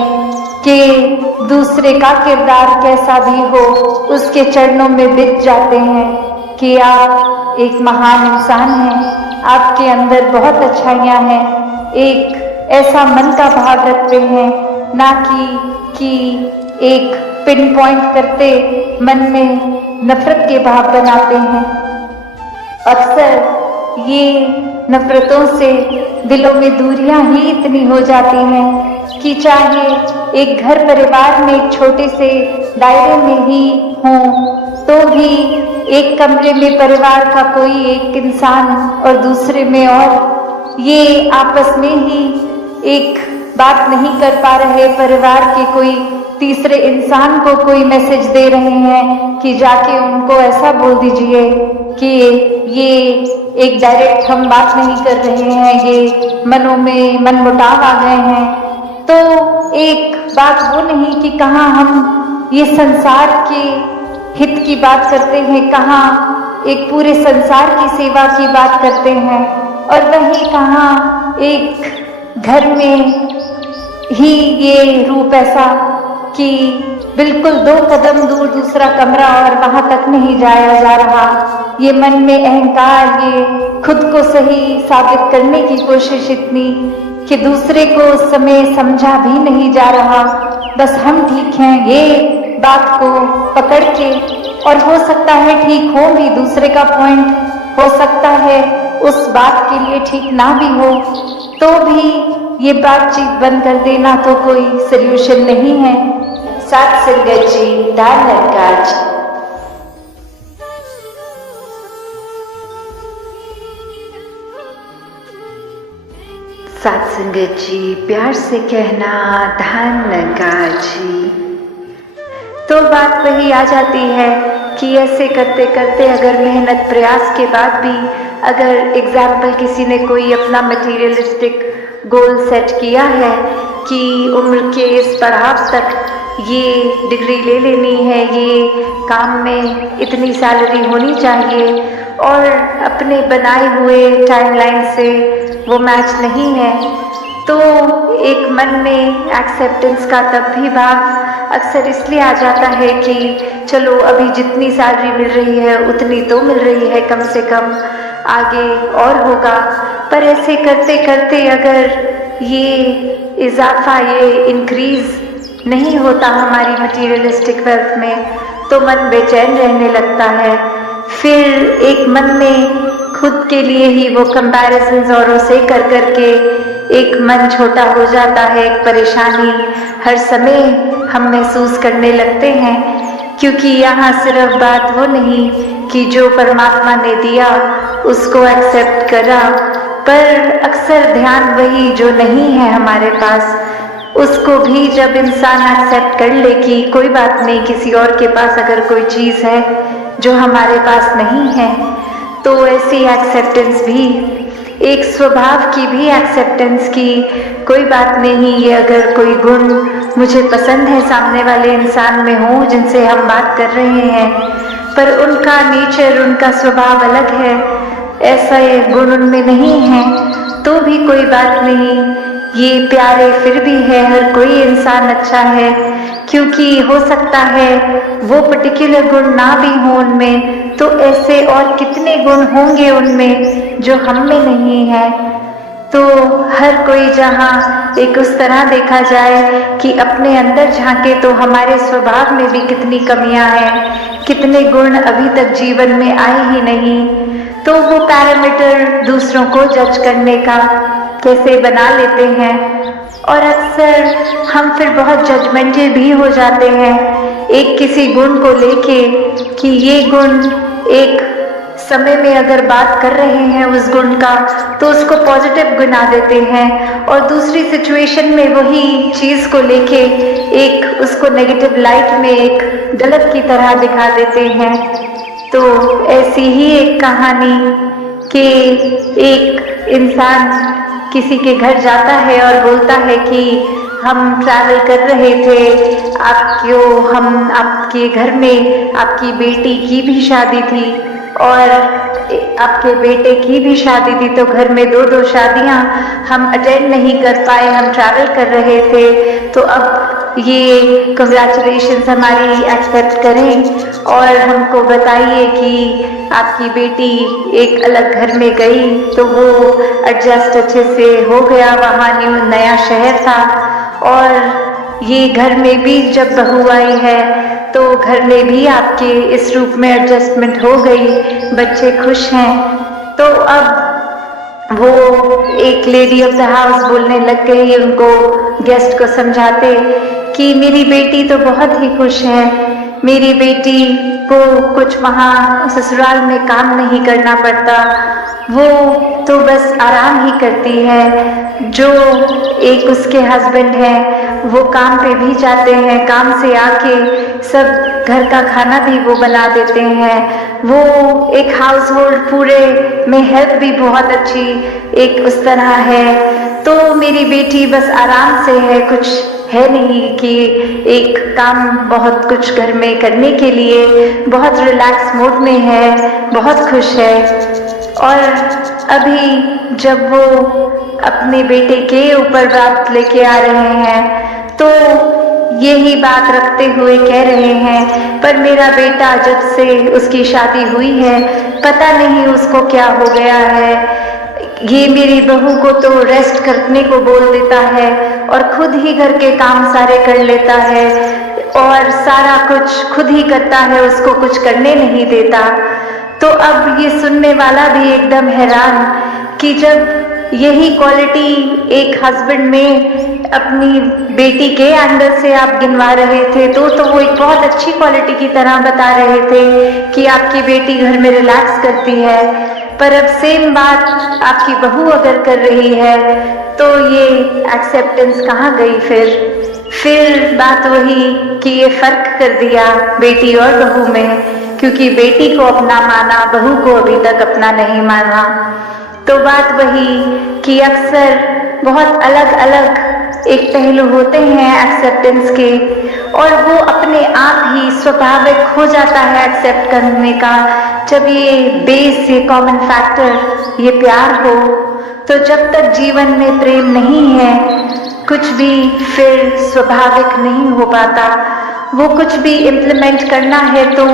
कि दूसरे का किरदार कैसा भी हो उसके चरणों में बिछ जाते हैं कि आप एक महान इंसान हैं, आपके अंदर बहुत अच्छाइयाँ हैं, एक ऐसा मन का भाव रखते हैं, ना कि एक पिन पॉइंट करते मन में नफरत के भाव बनाते हैं। अक्सर ये नफरतों से दिलों में दूरियां ही इतनी हो जाती हैं कि चाहे एक घर परिवार में एक छोटे से दायरे में ही हों तो भी एक कमरे में परिवार का कोई एक इंसान और दूसरे में और ये आपस में ही एक बात नहीं कर पा रहे, परिवार के कोई तीसरे इंसान को कोई मैसेज दे रहे हैं कि जाके उनको ऐसा बोल दीजिए कि ये एक डायरेक्ट हम बात नहीं कर रहे हैं, ये मनों में मनमुटाव आ गए हैं। तो एक बात वो नहीं कि कहाँ हम ये संसार के हित की बात करते हैं, कहाँ एक पूरे संसार की सेवा की बात करते हैं, और वहीं कहाँ एक घर में ही ये रूप ऐसा कि बिल्कुल 2 कदम दूर दूसरा कमरा और वहां तक नहीं जाया जा रहा। ये मन में अहंकार, ये खुद को सही साबित करने की कोशिश इतनी कि दूसरे को उस समय समझा भी नहीं जा रहा, बस हम ठीक हैं ये बात को पकड़ के, और हो सकता है ठीक हो भी, दूसरे का पॉइंट हो सकता है उस बात के लिए ठीक ना भी हो, तो भी ये बातचीत बंद कर देना तो कोई सल्यूशन नहीं है। सात संगत जी, दान लंकार जी। सात संगत जी, प्यार से कहना धान लंकार जी। तो बात वही आ जाती है कि ऐसे करते करते अगर मेहनत प्रयास के बाद भी अगर एग्जाम्पल किसी ने कोई अपना मटेरियलिस्टिक गोल सेट किया है कि उम्र के इस पड़ाव तक ये डिग्री ले लेनी है, ये काम में इतनी सैलरी होनी चाहिए, और अपने बनाए हुए टाइमलाइन से वो मैच नहीं है, तो एक मन में एक्सेप्टेंस का तब भी भाव अक्सर इसलिए आ जाता है कि चलो अभी जितनी सैलरी मिल रही है उतनी तो मिल रही है, कम से कम आगे और होगा। पर ऐसे करते करते अगर ये इजाफा, ये इंक्रीज नहीं होता हमारी मटीरियलिस्टिक वेल्थ में, तो मन बेचैन रहने लगता है। फिर एक मन में खुद के लिए ही वो कंपैरिजन्स औरों से कर करके एक मन छोटा हो जाता है, एक परेशानी हर समय हम महसूस करने लगते हैं, क्योंकि यहाँ सिर्फ बात वो नहीं कि जो परमात्मा ने दिया उसको एक्सेप्ट करा, पर अक्सर ध्यान वही जो नहीं है हमारे पास, उसको भी जब इंसान एक्सेप्ट कर ले कि कोई बात नहीं, किसी और के पास अगर कोई चीज़ है जो हमारे पास नहीं है, तो ऐसी एक्सेप्टेंस भी एक स्वभाव की भी एक्सेप्टेंस की कोई बात नहीं, ये अगर कोई गुण मुझे पसंद है सामने वाले इंसान में हो जिनसे हम बात कर रहे हैं, पर उनका नेचर, उनका स्वभाव अलग है, ऐसा ये गुण उनमें नहीं है, तो भी कोई बात नहीं, ये प्यारे फिर भी है, हर कोई इंसान अच्छा है, क्योंकि हो सकता है वो पर्टिकुलर गुण ना भी हो उनमें, तो ऐसे और कितने गुण होंगे उनमें जो हम में नहीं है। तो हर कोई जहाँ एक उस तरह देखा जाए कि अपने अंदर झांके तो हमारे स्वभाव में भी कितनी कमियां हैं, कितने गुण अभी तक जीवन में आए ही नहीं, तो वो पैरामीटर दूसरों को जज करने का कैसे बना लेते हैं, और अक्सर हम फिर बहुत जजमेंटल भी हो जाते हैं एक किसी गुण को लेके कि ये गुण एक समय में अगर बात कर रहे हैं उस गुण का तो उसको पॉजिटिव गिना देते हैं, और दूसरी सिचुएशन में वही चीज को लेके एक उसको नेगेटिव लाइट में एक गलत की तरह दिखा देते हैं। तो ऐसी ही एक कहानी कि एक इंसान किसी के घर जाता है और बोलता है कि हम ट्रैवल कर रहे थे, हम आपके घर में आपकी बेटी की भी शादी थी और आपके बेटे की भी शादी थी, तो घर में दो शादियां हम अटेंड नहीं कर पाए, हम ट्रैवल कर रहे थे, तो अब ये कंग्रेचुलेशंस हमारी एक्सेप्ट करें और हमको बताइए कि आपकी बेटी एक अलग घर में गई तो वो एडजस्ट अच्छे से हो गया, वहाँ नया शहर था, और ये घर में भी जब बहू आई है तो घर में भी आपके इस रूप में एडजस्टमेंट हो गई, बच्चे खुश हैं। तो अब वो एक लेडी ऑफ द हाउस बोलने लग गई उनको, गेस्ट को समझाते कि मेरी बेटी तो बहुत ही खुश है, मेरी बेटी को कुछ वहाँ ससुराल में काम नहीं करना पड़ता, वो तो बस आराम ही करती है, जो एक उसके हस्बैंड है वो काम पे भी जाते हैं, काम से आके सब घर का खाना भी वो बना देते हैं, वो एक हाउस होल्ड पूरे में हेल्प भी बहुत अच्छी एक उस तरह है। तो मेरी बेटी बस आराम से है, कुछ है नहीं कि एक काम बहुत कुछ घर में करने के लिए, बहुत रिलैक्स मूड में है, बहुत खुश है। और अभी जब वो अपने बेटे के ऊपर बात लेके आ रहे हैं तो यही बात रखते हुए कह रहे हैं, पर मेरा बेटा जब से उसकी शादी हुई है पता नहीं उसको क्या हो गया है, ये मेरी बहू को तो रेस्ट करने को बोल देता है और खुद ही घर के काम सारे कर लेता है और सारा कुछ खुद ही करता है, उसको कुछ करने नहीं देता। तो अब ये सुनने वाला भी एकदम हैरान कि जब यही क्वालिटी एक हस्बैंड में अपनी बेटी के अंदर से आप गिनवा रहे थे तो वो एक बहुत अच्छी क्वालिटी की तरह बता रहे थे कि आपकी बेटी घर में रिलैक्स करती है, पर अब सेम बात आपकी बहू अगर कर रही है तो ये एक्सेप्टेंस कहाँ गई? फिर बात वही कि ये फर्क कर दिया बेटी और बहू में, क्योंकि बेटी को अपना माना, बहू को अभी तक अपना नहीं माना। तो बात वही कि अक्सर बहुत अलग अलग एक पहलू होते हैं एक्सेप्टेंस के, और वो अपने आप ही स्वाभाविक हो जाता है एक्सेप्ट करने का जब ये बेस, ये कॉमन फैक्टर, ये प्यार हो। तो जब तक जीवन में प्रेम नहीं है कुछ भी फिर स्वाभाविक नहीं हो पाता। वो कुछ भी इम्प्लीमेंट करना है तो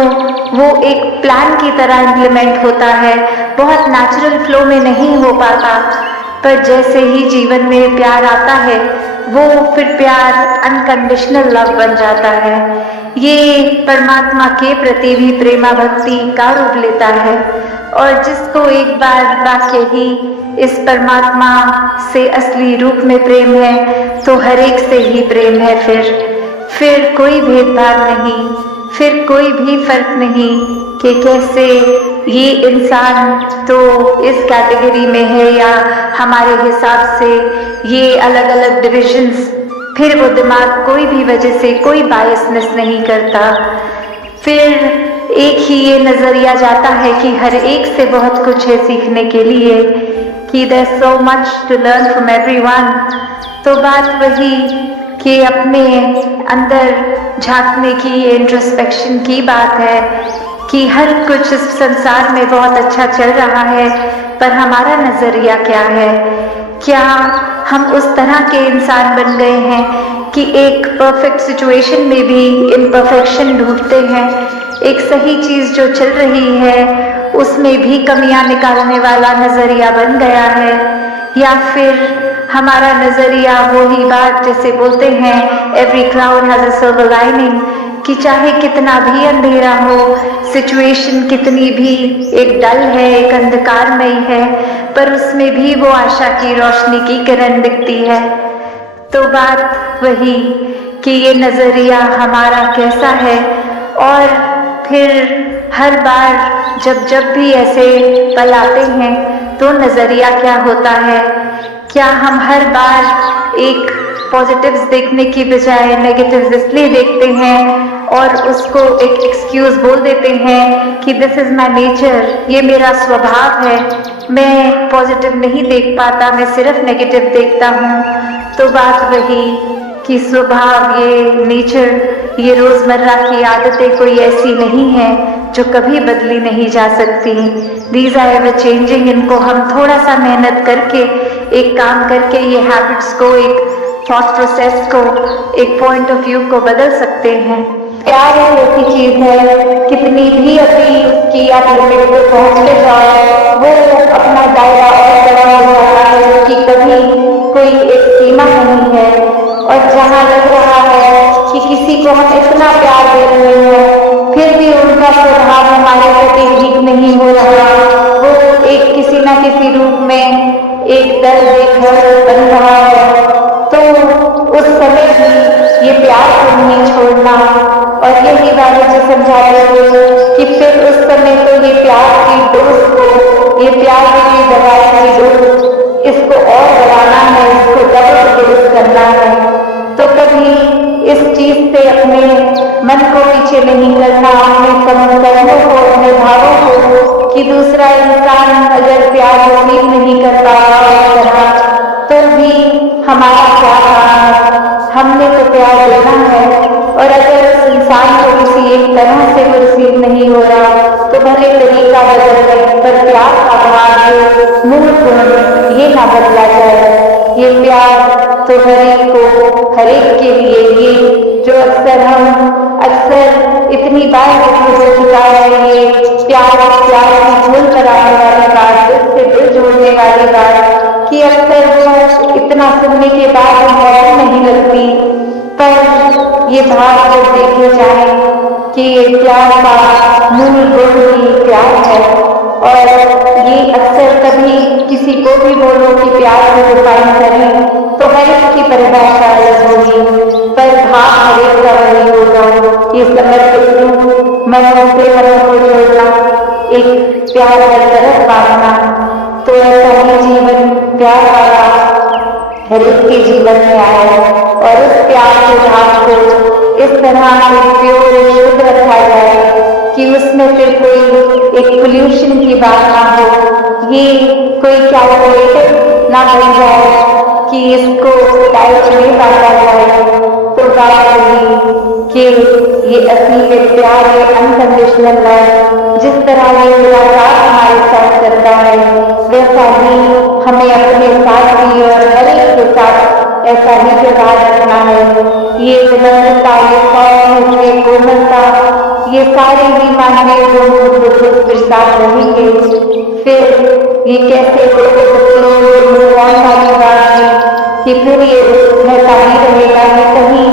वो एक प्लान की तरह इम्प्लीमेंट होता है, बहुत नेचुरल फ्लो में नहीं हो पाता। पर जैसे ही जीवन में प्यार आता है वो फिर प्यार अनकंडीशनल लव बन जाता है। ये परमात्मा के प्रति भी प्रेमा भक्ति का रूप लेता है, और जिसको एक बार वाकई ही इस परमात्मा से असली रूप में प्रेम है तो हर एक से ही प्रेम है। फिर कोई भेदभाव नहीं, फिर कोई भी फर्क नहीं कि कैसे ये इंसान तो इस कैटेगरी में है या हमारे हिसाब से ये अलग अलग डिविजन्स, फिर वो दिमाग कोई भी वजह से कोई बायसनेस नहीं करता। फिर एक ही ये नजरिया जाता है कि हर एक से बहुत कुछ है सीखने के लिए, कि there's so much to learn from everyone। तो बात वही कि अपने अंदर झांकने की, ये इंट्रोस्पेक्शन की बात है कि हर कुछ इस संसार में बहुत अच्छा चल रहा है, पर हमारा नजरिया क्या है? क्या हम उस तरह के इंसान बन गए हैं कि एक परफेक्ट सिचुएशन में भी इम्परफेक्शन ढूंढते हैं, एक सही चीज जो चल रही है उसमें भी कमियां निकालने वाला नजरिया बन गया है? या फिर हमारा नजरिया वही बात जैसे बोलते हैं every cloud has a silver lining, कि चाहे कितना भी अंधेरा हो, सिचुएशन कितनी भी एक डल है, एक अंधकारमयी है, पर उसमें भी वो आशा की रोशनी की किरण दिखती है। तो बात वही कि ये नजरिया हमारा कैसा है, और फिर हर बार जब भी ऐसे पल आते हैं तो नज़रिया क्या होता है? क्या हम हर बार एक पॉजिटिव्स देखने की बजाय नेगेटिव्स इसलिए देखते हैं और उसको एक एक्सक्यूज बोल देते हैं कि दिस इज माय नेचर, ये मेरा स्वभाव है, मैं पॉजिटिव नहीं देख पाता, मैं सिर्फ नेगेटिव देखता हूँ। तो बात वही कि स्वभाव, ये नेचर, ये रोजमर्रा की आदतें कोई ऐसी नहीं है जो कभी बदली नहीं जा सकती। These are ever changing. इनको हम थोड़ा सा मेहनत करके, एक काम करके ये हैबिट्स को, एक थॉट प्रोसेस को, एक पॉइंट ऑफ व्यू को बदल सकते हैं। प्यार एक ऐसी चीज है, कितनी भी अभी उसकी आप लिमिट पे पहुंचते जाओ, वो अपना दायरा और बड़ा हो जाता है, उसकी कभी कोई एक सीमा नहीं है। और जहाँ लग रहा है कि किसी को हम इतना प्यार दे रहे हैं, फिर भी उनका स्वभाव हमारे प्रति ठीक नहीं हो रहा, वो एक किसी न किसी रूप में एक दर्द, एक घर बन रहा है, तो उस समय भी ये प्यार को नहीं छोड़ना। और यही बाबा जी समझाते थे कि फिर उस समय तो ये प्यार की डोज को, ये प्यार की दवाई की डोज, इसको और बढ़ाना है, इसको डबल डोज करना है। तो कभी इस चीज से अपने मन को पीछे नहीं करना, अपने कर्मों को, अपने भावों को, कि दूसरा इंसान अगर प्यार नसीब नहीं कर पा रहा तो भी हमारा क्या काम है, हमने तो प्यार देना है। और अगर उस इंसान को किसी एक तरह से वो रिसीव नहीं हो रहा तो भले तरीका बदल जाए, पर प्यार का भाव, मूल गुण ये ना बदला जाए। ये प्यार तो हर एक के लिए, ये जो अक्सर इतनी बार हो चुका है, ये प्यार की भूल कराने वाली बात, दिल से दिल जोड़ने वाली बात, कि अक्सर वो इतना सुनने के बाद मौत नहीं लगती। पर ये भाव जब देखे जाए कि प्यार का मूल गुण ही प्यार है, और ये अक्सर कभी किसी को भी बोलो कि प्यार को डिफाइन करें तो हर एक की परिभाषा अलग होगी, पर भाव हर एक का वही होगा। ये समर्पित रूप, मनों से मनों को जोड़ना, एक प्यार हर तरफ बांटना, तो ऐसा ही जीवन प्यार वाला हर एक के जीवन में आए। और उस प्यार के भाव को इस तरह से प्योर शुद्ध रखा जाए कि उसमें फिर कोई एक पोल्यूशन की बात ना हो, ये कोई कैलकुलेटेड ना बन जाए कि इसको डाइट में बांटा जाए। तो बात रही कि ये असली में प्यार है, अनकंडीशनल लव, जिस तरह ये मुलाकात हमारे साथ करता है, वैसा ही हमें अपने साथ भी और हर एक के साथ ऐसा ही व्यवहार रखना है। ये विनम्रता, ये सौम्य, ये कोमलता, ये सारे ही मानवीय गुण फिर साथ रहेंगे। फिर ये कैसे वाली बात है कि फिर ये रहता ही रहेगा, ये कहीं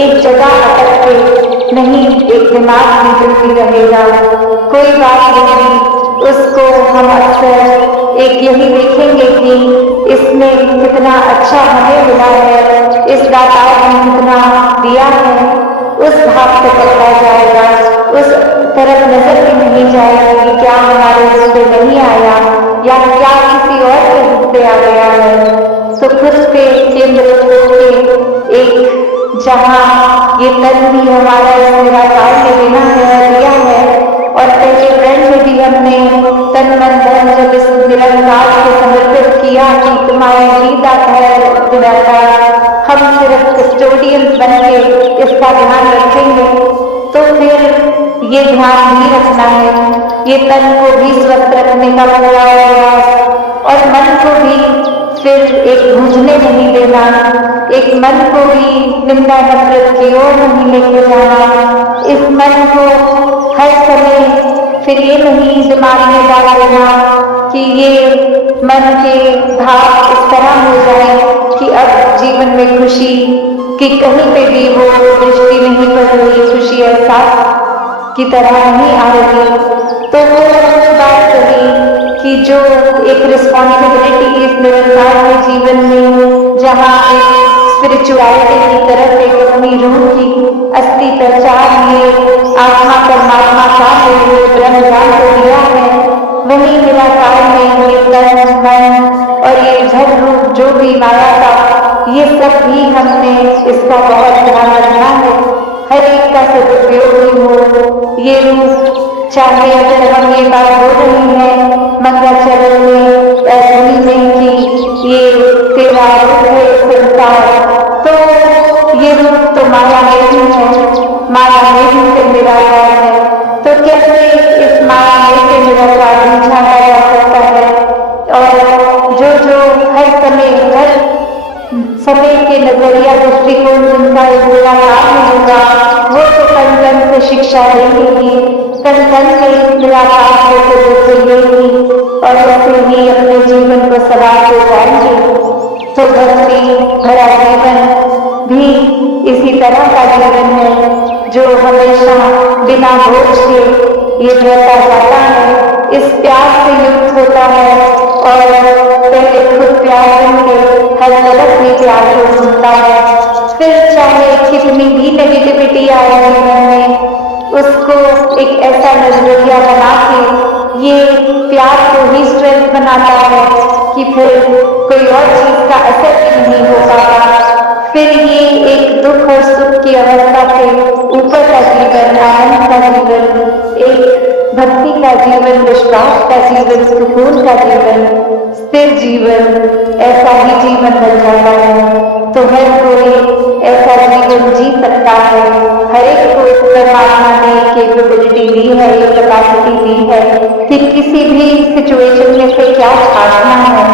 एक जगह अटक के नहीं, एक दिमाग में जुड़ती रहेगा। कोई बात नहीं, उसको हम अक्सर एक यही देखेंगे कि इसने कितना अच्छा हमें मिला है, इस दातार ने कितना दिया है, उस भाव को पकड़ा जाएगा, उस तरफ नजर भी नहीं जाएगी कि क्या हमारे हिस्से नहीं आया या क्या किसी और के हिस्से आ गया है। तो खुद पे केंद्रित होकर एक जहाँ ये तन भी हमारा इस निराकार में देना है, दिया है, और पहले ब्रह्म में भी हमने तन मन धन जब इस निरंकार को समर्पित किया कि तुम्हारी गीता है निराकार, हम सिर्फ कस्टोडियंस बन के इसका ध्यान रखेंगे। तो फिर ये ध्यान भी रखना है, ये तन को भी स्वस्थ रखने का पूरा प्रयास, और मन को भी फिर एक गूंजने नहीं देना, एक मन को भी निंदा नफरत की ओर नहीं लेके जाना। इस मन को हर समय फिर ये नहीं दिमाग में डाल देना कि ये मन के भाव इस तरह हो जाए कि अब जीवन में खुशी कि कहीं पे भी वो दृष्टि नहीं पड़ रही, खुशी एहसास की तरह नहीं आ रही। तो वो बात कही कि जो एक रिस्पॉन्सिबिलिटी इस निरंकार के जीवन में, जहाँ एक स्पिरिचुअलिटी की तरफ एक अपनी रूह की असली पहचान ये आत्मा परमात्मा का हुए ब्रह्म ज्ञान को दिया है, वही निराकार में ये तन मन और ये जड़ रूप जो भी माया का, ये सब भी हमने इसका बहुत ध्यान रखना है, हर एक का सदुपयोग ही हो। ये रूप चाहे अगर हम ये बात बोल रही हैं मंगलाचरण में धनी में कि ये तेरा रूप है संसार, तो ये रूप तो माया में ही है, माया में ही से निराकार है, तो कैसे इस माया में से निराकार भी झांका जा सकता है। और जो जो हर समय के नजरिया दृष्टिकोण जिनका निराकार में होगा, वो तो कण कण से शिक्षा देंगे ही, कण कण से निराकार को देखेंगे और ऐसे ही अपने जीवन को सवारते जाएंगे। तो भक्ति भरा जीवन भी इसी तरह का जीवन है जो हमेशा बिना बोझ के ये बहता जाता है, इस प्यार से युक्त होता है और पहले खुद प्यार के हर तरफ भी प्यार को ढूंढता है। फिर चाहे कितनी भी नेगेटिविटी आए जीवन में, उसको एक ऐसा नजरिया बना के ये प्यार को ही स्ट्रेंथ बनाता है कि फिर कोई और चीज का असर भी नहीं हो पाता। फिर ये एक दुख और सुख की अवस्था से ऊपर का जीवन, आनंद का जीवन, एक भक्ति का जीवन, विश्वास का जीवन, सुकून का जीवन, स्थिर जीवन, ऐसा ही जीवन बन जाता है। तो हर कोई ऐसा जीवन जी सकता है, हर एक को परमात्मा ने कैपेबिलिटी दी है, ये कैपेसिटी दी है कि किसी भी सिचुएशन में से क्या छाटना है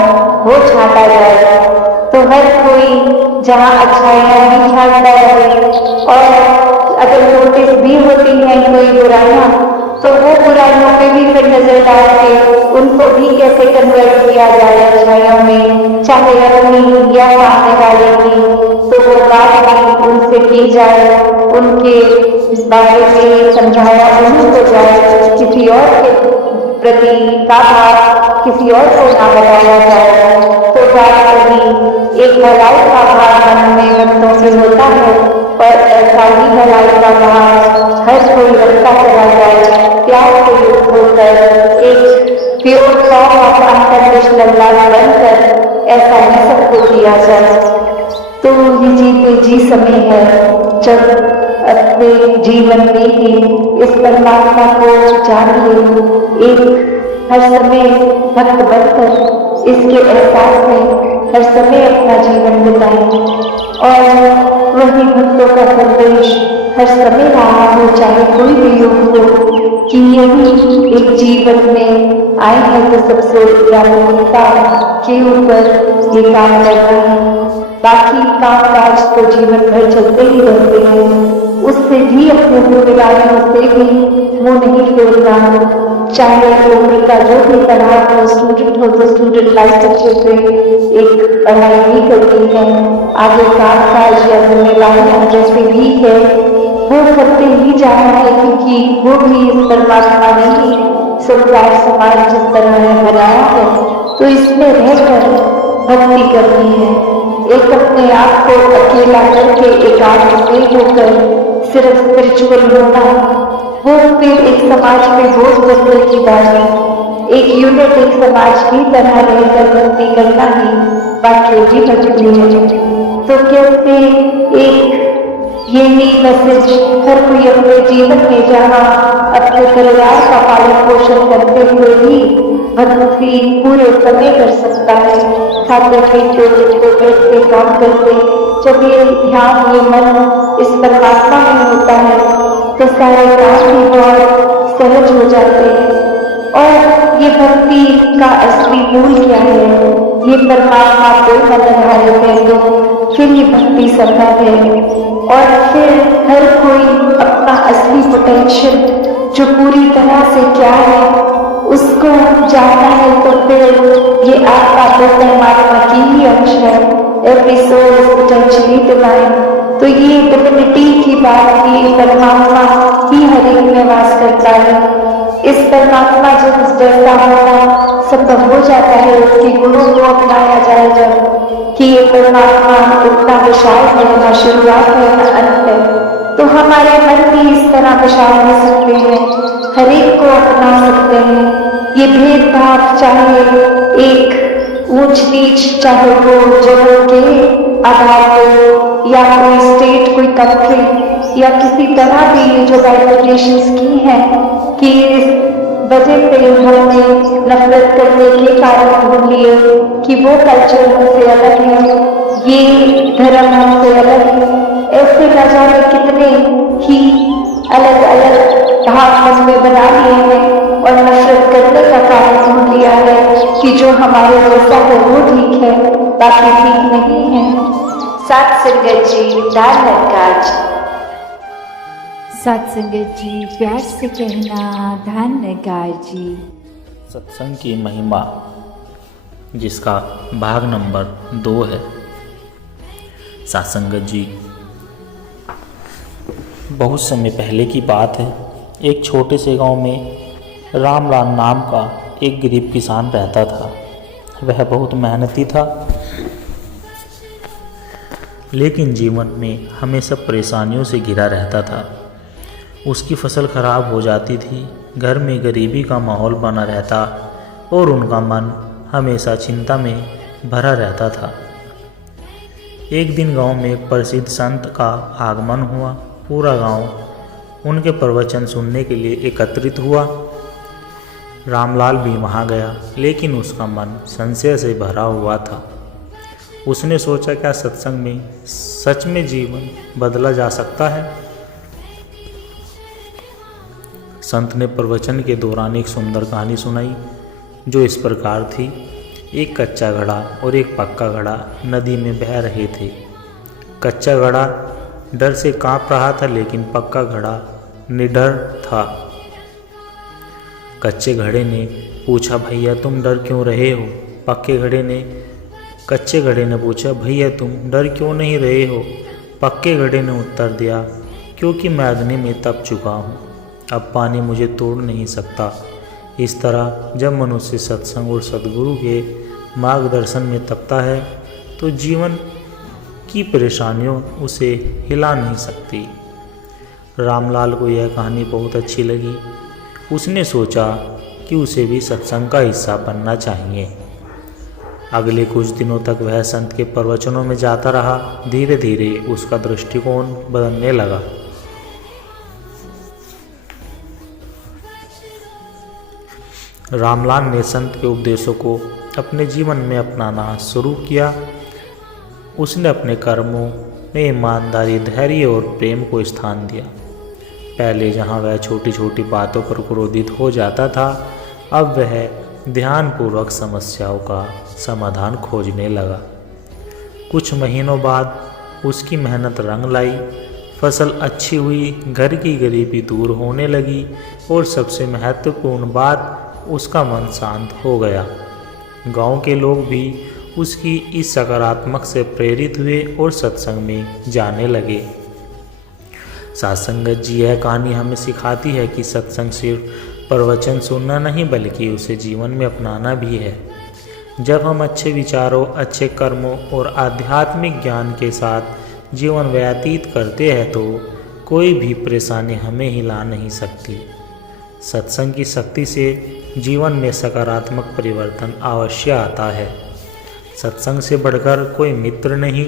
वो छाटा जाए। तो हर कोई जहाँ अच्छाइयाँ भी छाटता रहे, और अगर नोटिस भी होती हैं कोई बुराइयाँ, तो वो बुराइयों पे भी फिर नजर डाल के उनको भी कैसे कन्वर्ट किया जाए अच्छाइयों में, चाहे अपनी या सामने वाले की, तो वो बात भी उनसे की जाए, उनके बारे में समझाया उनको जाए, किसी और के प्रति का भाव किसी और को ना बताया जाए। तो बात कभी एक भलाई का भाव मन में भक्तों से होता है और ऐसा ही भलाई का भाव हर कोई रखता चला जाए, प्यार से युक्त होकर एक pure form of unconditional love बनकर ऐसा ही सबको किया जाए। तो ये जीते जी समय है जब अपने जीवन में ही इस परमात्मा को जान ले, एक हर समय भक्त बनकर इसके एहसास में हर समय अपना जीवन बिताएं और वही भक्तों का संदेश हर समय रहा हो, चाहे कोई भी योग हो, कि यही एक जीवन में आए हैं तो सबसे प्राथमिकता के ऊपर ये काम करना है। बाकी काम काज तो जीवन भर चलते ही रहते हैं, उससे भी अपने जिम्मेदारियों से भी मुंह नहीं फेरना। चाहे उम्र का जो भी पढ़ाई हो, स्टूडेंट हो तो स्टूडेंट लाइफ अच्छे से एक पढ़ाई भी करती है, आगे काम काज या जिम्मेदारियां जैसे भी है वो करते ही जाना है, क्योंकि वो भी इस परमात्मा ने ही संसार समाज जिस तरह बनाया है, तो इसमें रहकर भक्ति करनी है। एक अपने आप को अकेला करके एकांत में होकर सिर्फ स्पिरिचुअल होना, वो फिर एक समाज में बोझ बनने की बात है। एक यूनिट, एक समाज की तरह रहकर भक्ति करना ही वाक्य की भक्ति है। तो कैसे एक यही मैसेज हर कोई अपने जीवन में जहाँ अपने परिवार का पालन पोषण करते हुए भी भक्ति पूरे समय कर सकता है, खाते पीते उठते बैठते काम करते, जब ये ध्यान ये मन इस परमात्मा में होता है तो सारे काम भी बहुत सहज हो जाते हैं। और ये भक्ति का असली मूल क्या है, ये परमात्मा पे मन आधारित है, तो फिर ये भक्ति संभव है। और फिर हर कोई अपना असली पोटेंशियल जो पूरी तरह से क्या है उसको जानना है, तो फिर ये आपका तो परमात्मा की ही अंश है। Every soul is potentially divine, तो ये डिविनिटी की बात की परमात्मा ही हर एक में वास करता है। इस परमात्मा जब जैसा होना संभव हो जाता है, उसके गुणों को अपनाया जाए जब, कि ये परमात्मा इतना विशाल है, न शुरुआत है न अंत है। तो हमारे मन भी इस तरह विशाल हो सकते हैं, हर एक को अपना सकते हैं। ये भेदभाव चाहे एक ऊंच नीच, चाहे वो जन्म के आधार पर या कोई स्टेट, कोई कंट्री या किसी तरह भी, ये जो बाइफिकेशंस की हैं कि इस वजह से हमने नफरत करने के कारण ढूंढ लिए कि वो कल्चर हमसे अलग है, ये धर्म हमसे अलग है। ऐसे न जाने कितने ही अलग अलग भाव मन में बना लिए हैं और नफरत करने का कारण ढूंढ लिया है कि जो हमारे जैसा है वो ठीक है, बाकी ठीक नहीं है। सात संगत जी, दान लंकार जी। सत्संगत जी, प्यार से कहना, धन्यकार जी। सत्संग की महिमा, जिसका भाग नंबर 2 है। सत्संगत जी, बहुत समय पहले की बात है। एक छोटे से गांव में रामलाल नाम का एक गरीब किसान रहता था। वह बहुत मेहनती था, लेकिन जीवन में हमेशा परेशानियों से घिरा रहता था। उसकी फसल खराब हो जाती थी, घर में गरीबी का माहौल बना रहता और उनका मन हमेशा चिंता में भरा रहता था। एक दिन गांव में एक प्रसिद्ध संत का आगमन हुआ। पूरा गांव उनके प्रवचन सुनने के लिए एकत्रित हुआ। रामलाल भी वहां गया, लेकिन उसका मन संशय से भरा हुआ था। उसने सोचा, क्या सत्संग में सच में जीवन बदला जा सकता है? संत ने प्रवचन के दौरान एक सुंदर कहानी सुनाई, जो इस प्रकार थी। एक कच्चा घड़ा और एक पक्का घड़ा नदी में बह रहे थे। कच्चा घड़ा डर से कांप रहा था, लेकिन पक्का घड़ा निडर था। कच्चे घड़े ने पूछा, भैया तुम डर क्यों रहे हो? कच्चे घड़े ने पूछा, भैया तुम डर क्यों नहीं रहे हो? पक्के घड़े ने उत्तर दिया, क्योंकि मैं अग्नि में तप चुका हूँ, अब पानी मुझे तोड़ नहीं सकता। इस तरह जब मनुष्य सत्संग और सद्गुरु के मार्गदर्शन में तपता है, तो जीवन की परेशानियों उसे हिला नहीं सकती। रामलाल को यह कहानी बहुत अच्छी लगी। उसने सोचा कि उसे भी सत्संग का हिस्सा बनना चाहिए। अगले कुछ दिनों तक वह संत के प्रवचनों में जाता रहा। धीरे धीरे उसका दृष्टिकोण बदलने लगा। रामलाल ने संत के उपदेशों को अपने जीवन में अपनाना शुरू किया। उसने अपने कर्मों में ईमानदारी, धैर्य और प्रेम को स्थान दिया। पहले जहाँ वह छोटी छोटी बातों पर क्रोधित हो जाता था, अब वह ध्यानपूर्वक समस्याओं का समाधान खोजने लगा। कुछ महीनों बाद उसकी मेहनत रंग लाई। फसल अच्छी हुई, घर की गरीबी दूर होने लगी और सबसे महत्वपूर्ण बात, उसका मन शांत हो गया। गांव के लोग भी उसकी इस सकारात्मक से प्रेरित हुए और सत्संग में जाने लगे। सत्संगत जी, यह कहानी हमें सिखाती है कि सत्संग सिर्फ प्रवचन सुनना नहीं, बल्कि उसे जीवन में अपनाना भी है। जब हम अच्छे विचारों, अच्छे कर्मों और आध्यात्मिक ज्ञान के साथ जीवन व्यतीत करते हैं, तो कोई भी परेशानी हमें हिला नहीं सकती। सत्संग की शक्ति से जीवन में सकारात्मक परिवर्तन अवश्य आता है। सत्संग से बढ़कर कोई मित्र नहीं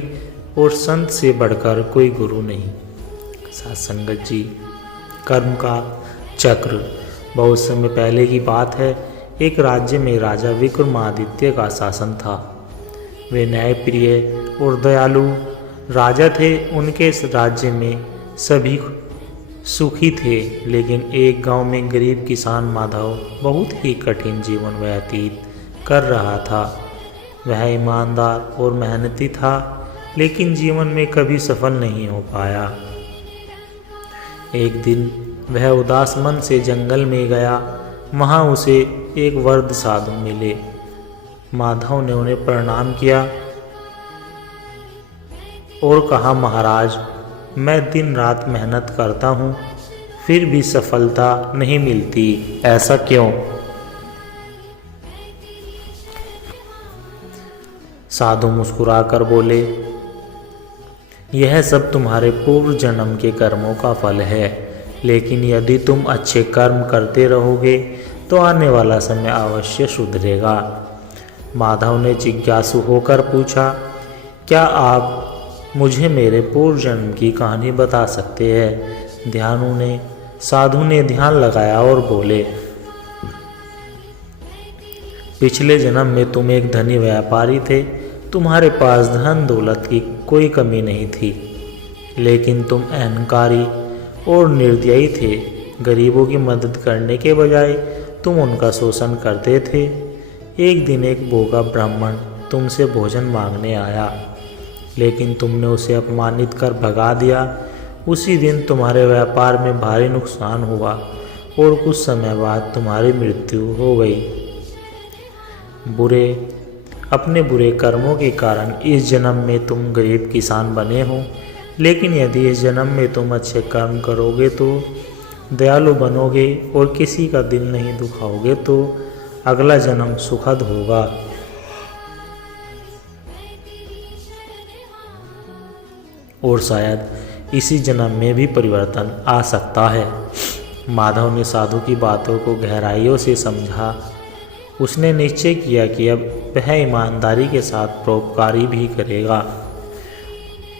और संत से बढ़कर कोई गुरु नहीं। सत्संगत जी, कर्म का चक्र। बहुत समय पहले की बात है। एक राज्य में राजा विक्रमादित्य का शासन था। वे न्यायप्रिय और दयालु राजा थे। उनके राज्य में सभी सुखी थे, लेकिन एक गांव में गरीब किसान माधव बहुत ही कठिन जीवन व्यतीत कर रहा था। वह ईमानदार और मेहनती था, लेकिन जीवन में कभी सफल नहीं हो पाया। एक दिन वह उदास मन से जंगल में गया। वहाँ उसे एक वृद्ध साधु मिले। माधव ने उन्हें प्रणाम किया और कहा, महाराज, मैं दिन रात मेहनत करता हूँ, फिर भी सफलता नहीं मिलती, ऐसा क्यों? साधु मुस्कुराकर बोले, यह सब तुम्हारे पूर्व जन्म के कर्मों का फल है, लेकिन यदि तुम अच्छे कर्म करते रहोगे तो आने वाला समय अवश्य सुधरेगा। माधव ने जिज्ञासु होकर पूछा, क्या आप मुझे मेरे पूर्व जन्म की कहानी बता सकते हैं? साधु ने ध्यान लगाया और बोले, पिछले जन्म में तुम एक धनी व्यापारी थे। तुम्हारे पास धन दौलत की कोई कमी नहीं थी, लेकिन तुम अहंकारी और निर्दयी थे। गरीबों की मदद करने के बजाय तुम उनका शोषण करते थे। एक दिन एक भोगा ब्राह्मण तुमसे भोजन मांगने आया, लेकिन तुमने उसे अपमानित कर भगा दिया। उसी दिन तुम्हारे व्यापार में भारी नुकसान हुआ और कुछ समय बाद तुम्हारी मृत्यु हो गई। अपने बुरे कर्मों के कारण इस जन्म में तुम गरीब किसान बने हो, लेकिन यदि इस जन्म में तुम अच्छे कर्म करोगे तो दयालु बनोगे और किसी का दिल नहीं दुखाओगे तो अगला जन्म सुखद होगा। और शायद इसी जन्म में भी परिवर्तन आ सकता है। माधव ने साधु की बातों को गहराइयों से समझा। उसने निश्चय किया कि अब वह ईमानदारी के साथ परोपकारी भी करेगा।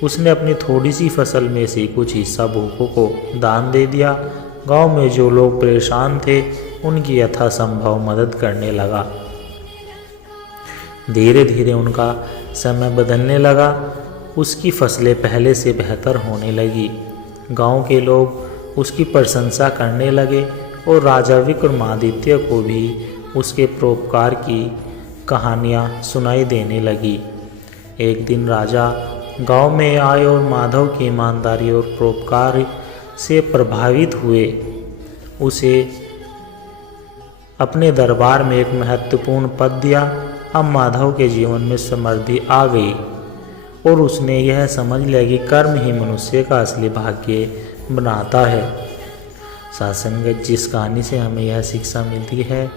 उसने अपनी थोड़ी सी फसल में से कुछ हिस्सा भूखों को दान दे दिया। गांव में जो लोग परेशान थे उनकी यथासंभव मदद करने लगा। धीरे धीरे उनका समय बदलने लगा। उसकी फसलें पहले से बेहतर होने लगी। गांव के लोग उसकी प्रशंसा करने लगे और राजा विक्रमादित्य को भी उसके परोपकार की कहानियाँ सुनाई देने लगी। एक दिन राजा गांव में आए और माधव की ईमानदारी और परोपकार से प्रभावित हुए। उसे अपने दरबार में एक महत्वपूर्ण पद दिया। अब माधव के जीवन में समृद्धि आ गई और उसने यह समझ लिया कि कर्म ही मनुष्य का असली भाग्य बनाता है। सात्संगत, जिस कहानी से हमें यह शिक्षा मिलती है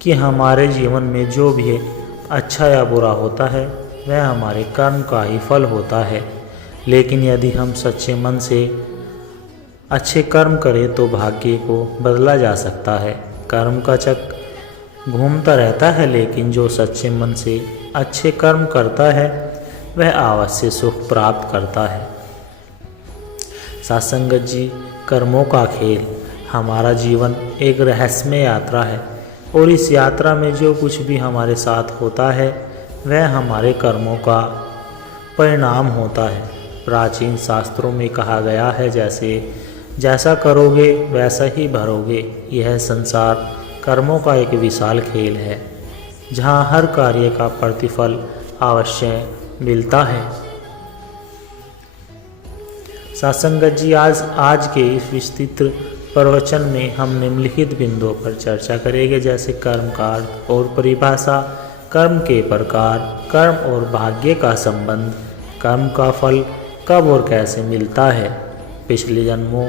कि हमारे जीवन में जो भी अच्छा या बुरा होता है वह हमारे कर्म का ही फल होता है, लेकिन यदि हम सच्चे मन से अच्छे कर्म करें तो भाग्य को बदला जा सकता है। कर्म का चक्र घूमता रहता है, लेकिन जो सच्चे मन से अच्छे कर्म करता है वह अवश्य सुख प्राप्त करता है। सत्संगत जी, कर्मों का खेल। हमारा जीवन एक रहस्यमय यात्रा है और इस यात्रा में जो कुछ भी हमारे साथ होता है वह हमारे कर्मों का परिणाम होता है। प्राचीन शास्त्रों में कहा गया है, जैसा करोगे वैसा ही भरोगे। यह संसार कर्मों का एक विशाल खेल है जहाँ हर कार्य का प्रतिफल अवश्य मिलता है। सत्संगत जी, आज के इस विस्तृत प्रवचन में हम निम्नलिखित बिंदुओं पर चर्चा करेंगे, जैसे कर्म का अर्थ और परिभाषा, कर्म के प्रकार, कर्म और भाग्य का संबंध, कर्म का फल कब और कैसे मिलता है, पिछले जन्मों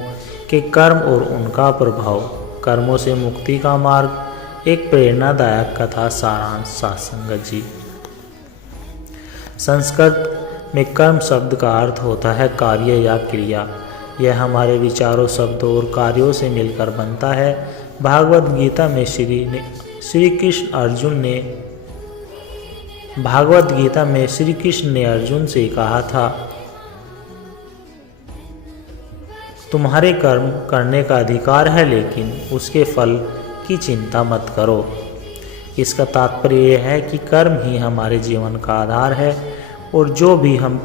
के कर्म और उनका प्रभाव, कर्मों से मुक्ति का मार्ग, एक प्रेरणादायक कथा सारांश। सत्संगत जी, संस्कृत में कर्म शब्द का अर्थ होता है कार्य या क्रिया। यह हमारे विचारों, शब्दों और कार्यों से मिलकर बनता है। भागवत गीता में श्री कृष्ण ने अर्जुन से कहा था, तुम्हारे कर्म करने का अधिकार है, लेकिन उसके फल की चिंता मत करो। इसका तात्पर्य यह है कि कर्म ही हमारे जीवन का आधार है और जो भी हम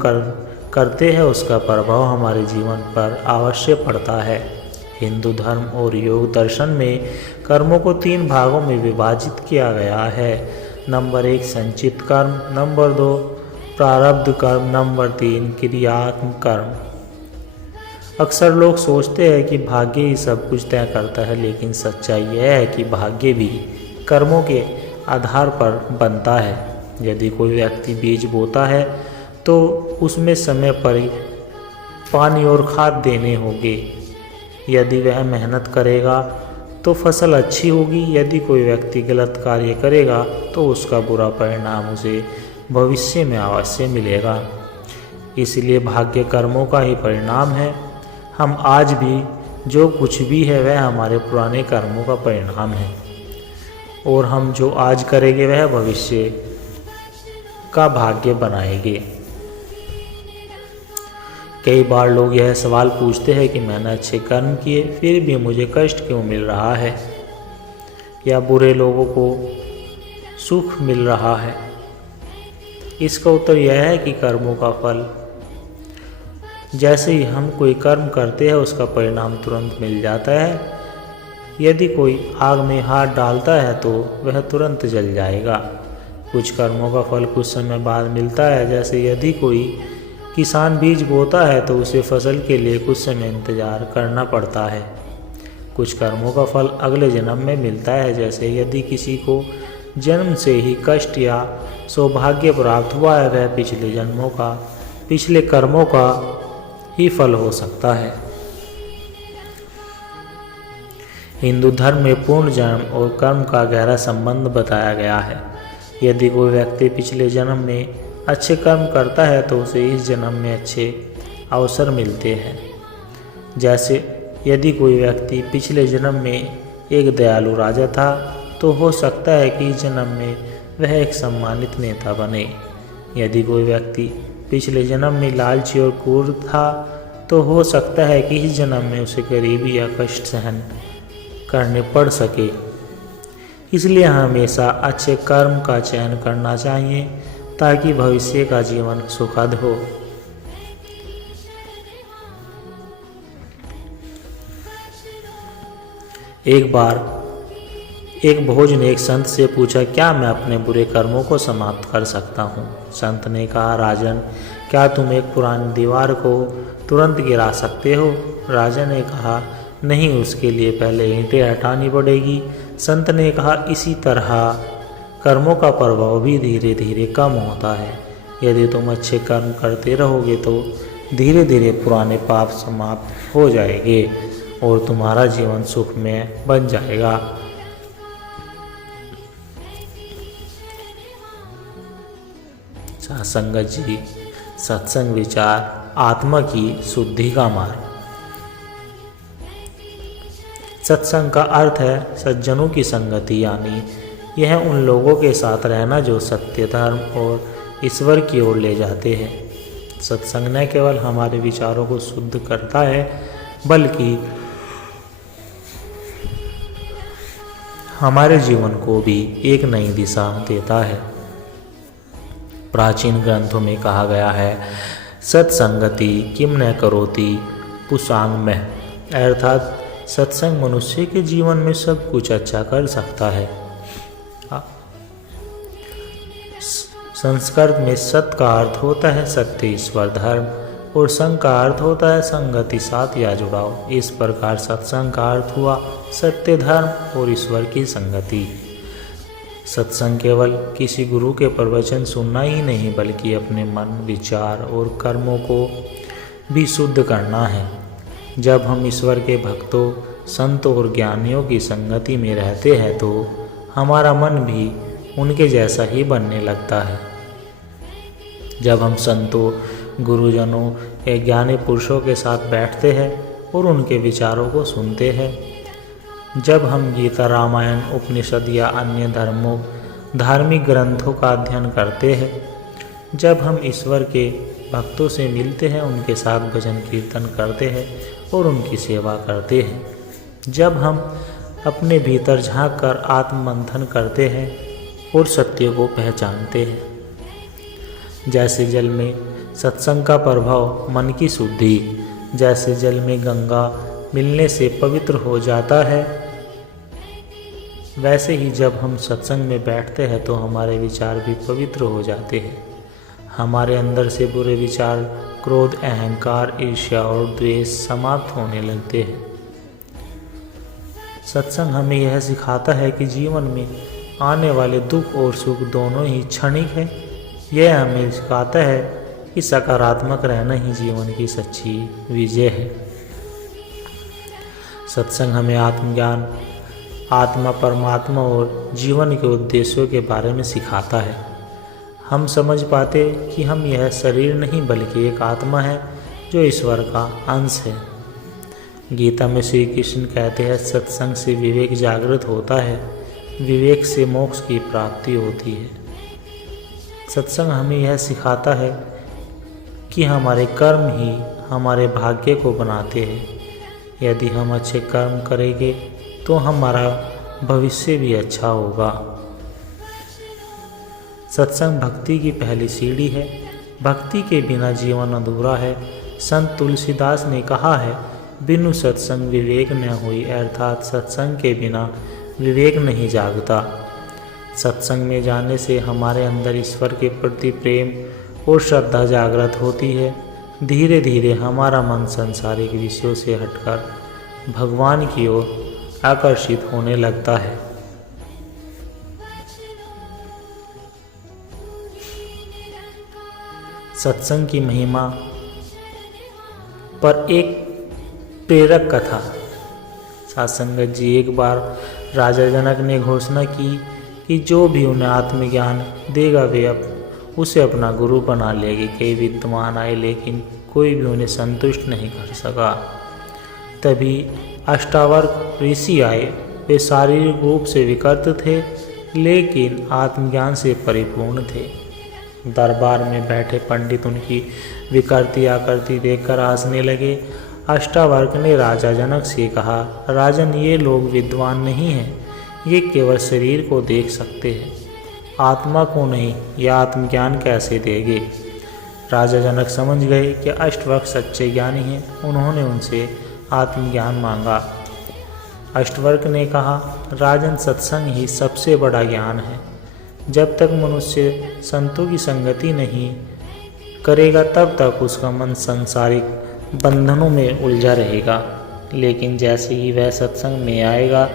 करते हैं उसका प्रभाव हमारे जीवन पर अवश्य पड़ता है। हिंदू धर्म और योग दर्शन में कर्मों को 3 भागों में विभाजित किया गया है। नंबर 1 संचित कर्म, नंबर 2 प्रारब्ध कर्म, नंबर 3 क्रियात्मक कर्म। अक्सर लोग सोचते हैं कि भाग्य ही सब कुछ तय करता है, लेकिन सच्चाई यह है कि भाग्य भी कर्मों के आधार पर बनता है। यदि कोई व्यक्ति बीज बोता है तो उसमें समय पर पानी और खाद देने होंगे। यदि वह मेहनत करेगा तो फसल अच्छी होगी। यदि कोई व्यक्ति गलत कार्य करेगा तो उसका बुरा परिणाम उसे भविष्य में अवश्य मिलेगा। इसलिए भाग्य कर्मों का ही परिणाम है। हम आज भी जो कुछ भी है वह हमारे पुराने कर्मों का परिणाम है, और हम जो आज करेंगे वह भविष्य का भाग्य बनाएंगे। कई बार लोग यह सवाल पूछते हैं कि मैंने अच्छे कर्म किए फिर भी मुझे कष्ट क्यों मिल रहा है, या बुरे लोगों को सुख मिल रहा है। इसका उत्तर यह है कि कर्मों का फल, जैसे ही हम कोई कर्म करते हैं उसका परिणाम तुरंत मिल जाता है। यदि कोई आग में हाथ डालता है तो वह तुरंत जल जाएगा। कुछ कर्मों का फल कुछ समय बाद मिलता है, जैसे यदि कोई किसान बीज बोता है तो उसे फसल के लिए कुछ समय इंतजार करना पड़ता है। कुछ कर्मों का फल अगले जन्म में मिलता है, जैसे यदि किसी को जन्म से ही कष्ट या सौभाग्य प्राप्त हुआ है वह पिछले कर्मों का ही फल हो सकता है। हिंदू धर्म में पूर्ण जन्म और कर्म का गहरा संबंध बताया गया है। यदि कोई व्यक्ति पिछले जन्म में अच्छे कर्म करता है तो उसे इस जन्म में अच्छे अवसर मिलते हैं। जैसे यदि कोई व्यक्ति पिछले जन्म में एक दयालु राजा था तो हो सकता है कि इस जन्म में वह एक सम्मानित नेता बने। यदि कोई व्यक्ति पिछले जन्म में लालची और क्रूर था तो हो सकता है कि इस जन्म में उसे गरीबी या कष्ट सहन करने पड़ सके। इसलिए हमेशा अच्छे कर्म का चयन करना चाहिए ताकि भविष्य का जीवन सुखद हो। एक बार एक भोज ने एक संत से पूछा, क्या मैं अपने बुरे कर्मों को समाप्त कर सकता हूँ? संत ने कहा, राजन, क्या तुम एक पुरानी दीवार को तुरंत गिरा सकते हो? राजा ने कहा, नहीं, उसके लिए पहले ईंटें हटानी पड़ेगी। संत ने कहा, इसी तरह कर्मों का प्रभाव भी धीरे धीरे कम होता है। यदि तुम अच्छे कर्म करते रहोगे तो धीरे धीरे पुराने पाप समाप्त हो जाएंगे और तुम्हारा जीवन सुखमय बन जाएगा। संगत जी, सत्संग विचार आत्मा की शुद्धि का मार्ग। सत्संग का अर्थ है सज्जनों की संगति, यानी यह उन लोगों के साथ रहना जो सत्य, धर्म और ईश्वर की ओर ले जाते हैं। सत्संग न केवल हमारे विचारों को शुद्ध करता है बल्कि हमारे जीवन को भी एक नई दिशा देता है। प्राचीन ग्रंथों में कहा गया है, सत्संगति किम न करोति पुषांग में, अर्थात सत्संग मनुष्य के जीवन में सब कुछ अच्छा कर सकता है। संस्कृत में सत का अर्थ होता है सत्य, ईश्वर, धर्म, और संग का अर्थ होता है संगति, साथ या जुड़ाव। इस प्रकार सत्संग का अर्थ हुआ सत्य, धर्म और ईश्वर की संगति। सत्संग केवल किसी गुरु के प्रवचन सुनना ही नहीं बल्कि अपने मन, विचार और कर्मों को भी शुद्ध करना है। जब हम ईश्वर के भक्तों, संतों और ज्ञानियों की संगति में रहते हैं तो हमारा मन भी उनके जैसा ही बनने लगता है। जब हम संतों, गुरुजनों या ज्ञानी पुरुषों के साथ बैठते हैं और उनके विचारों को सुनते हैं, जब हम गीता, रामायण, उपनिषद या अन्य धार्मिक ग्रंथों का अध्ययन करते हैं, जब हम ईश्वर के भक्तों से मिलते हैं, उनके साथ भजन कीर्तन करते हैं और उनकी सेवा करते हैं, जब हम अपने भीतर झांक कर आत्ममंथन करते हैं और सत्य को पहचानते हैं। जैसे जल में सत्संग का प्रभाव मन की शुद्धि, जैसे जल में गंगा मिलने से पवित्र हो जाता है, वैसे ही जब हम सत्संग में बैठते हैं तो हमारे विचार भी पवित्र हो जाते हैं। हमारे अंदर से बुरे विचार, क्रोध, अहंकार, ईर्ष्या और द्वेष समाप्त होने लगते हैं। सत्संग हमें यह सिखाता है कि जीवन में आने वाले दुख और सुख दोनों ही क्षणिक है। यह हमें सिखाता है कि सकारात्मक रहना ही जीवन की सच्ची विजय है। सत्संग हमें आत्मज्ञान, आत्मा, परमात्मा और जीवन के उद्देश्यों के बारे में सिखाता है। हम समझ पाते कि हम यह शरीर नहीं बल्कि एक आत्मा है जो ईश्वर का अंश है। गीता में श्री कृष्ण कहते हैं, सत्संग से विवेक जागृत होता है, विवेक से मोक्ष की प्राप्ति होती है। सत्संग हमें यह सिखाता है कि हमारे कर्म ही हमारे भाग्य को बनाते हैं। यदि हम अच्छे कर्म करेंगे तो हमारा भविष्य भी अच्छा होगा। सत्संग भक्ति की पहली सीढ़ी है। भक्ति के बिना जीवन अधूरा है। संत तुलसीदास ने कहा है, बिनु सत्संग विवेक न हुई, अर्थात सत्संग के बिना विवेक नहीं जागता। सत्संग में जाने से हमारे अंदर ईश्वर के प्रति प्रेम और श्रद्धा जागृत होती है। धीरे धीरे हमारा मन सांसारिक विषयों से हटकर भगवान की ओर आकर्षित होने लगता है। सत्संग की महिमा पर एक प्रेरक कथा। साधुसंगत जी, एक बार राजा जनक ने घोषणा की कि जो भी उन्हें आत्मज्ञान देगा वे उसे अपना गुरु बना लेगी। कई विद्वान आए लेकिन कोई भी उन्हें संतुष्ट नहीं कर सका। तभी अष्टावक्र ऋषि आए। वे शारीरिक रूप से विकृत थे लेकिन आत्मज्ञान से परिपूर्ण थे। दरबार में बैठे पंडित उनकी विकृति आकृति देखकर हंसने लगे। अष्टावक्र ने राजा जनक से कहा, राजन, ये लोग विद्वान नहीं हैं, ये केवल शरीर को देख सकते हैं, आत्मा को नहीं। यह आत्मज्ञान कैसे देंगे? राजा जनक समझ गए कि अष्टावक्र सच्चे ज्ञानी हैं। उन्होंने उनसे आत्मज्ञान मांगा। अष्टावक्र ने कहा, राजन, सत्संग ही सबसे बड़ा ज्ञान है। जब तक मनुष्य संतों की संगति नहीं करेगा तब तक उसका मन सांसारिक बंधनों में उलझा रहेगा, लेकिन जैसे ही वह सत्संग में आएगा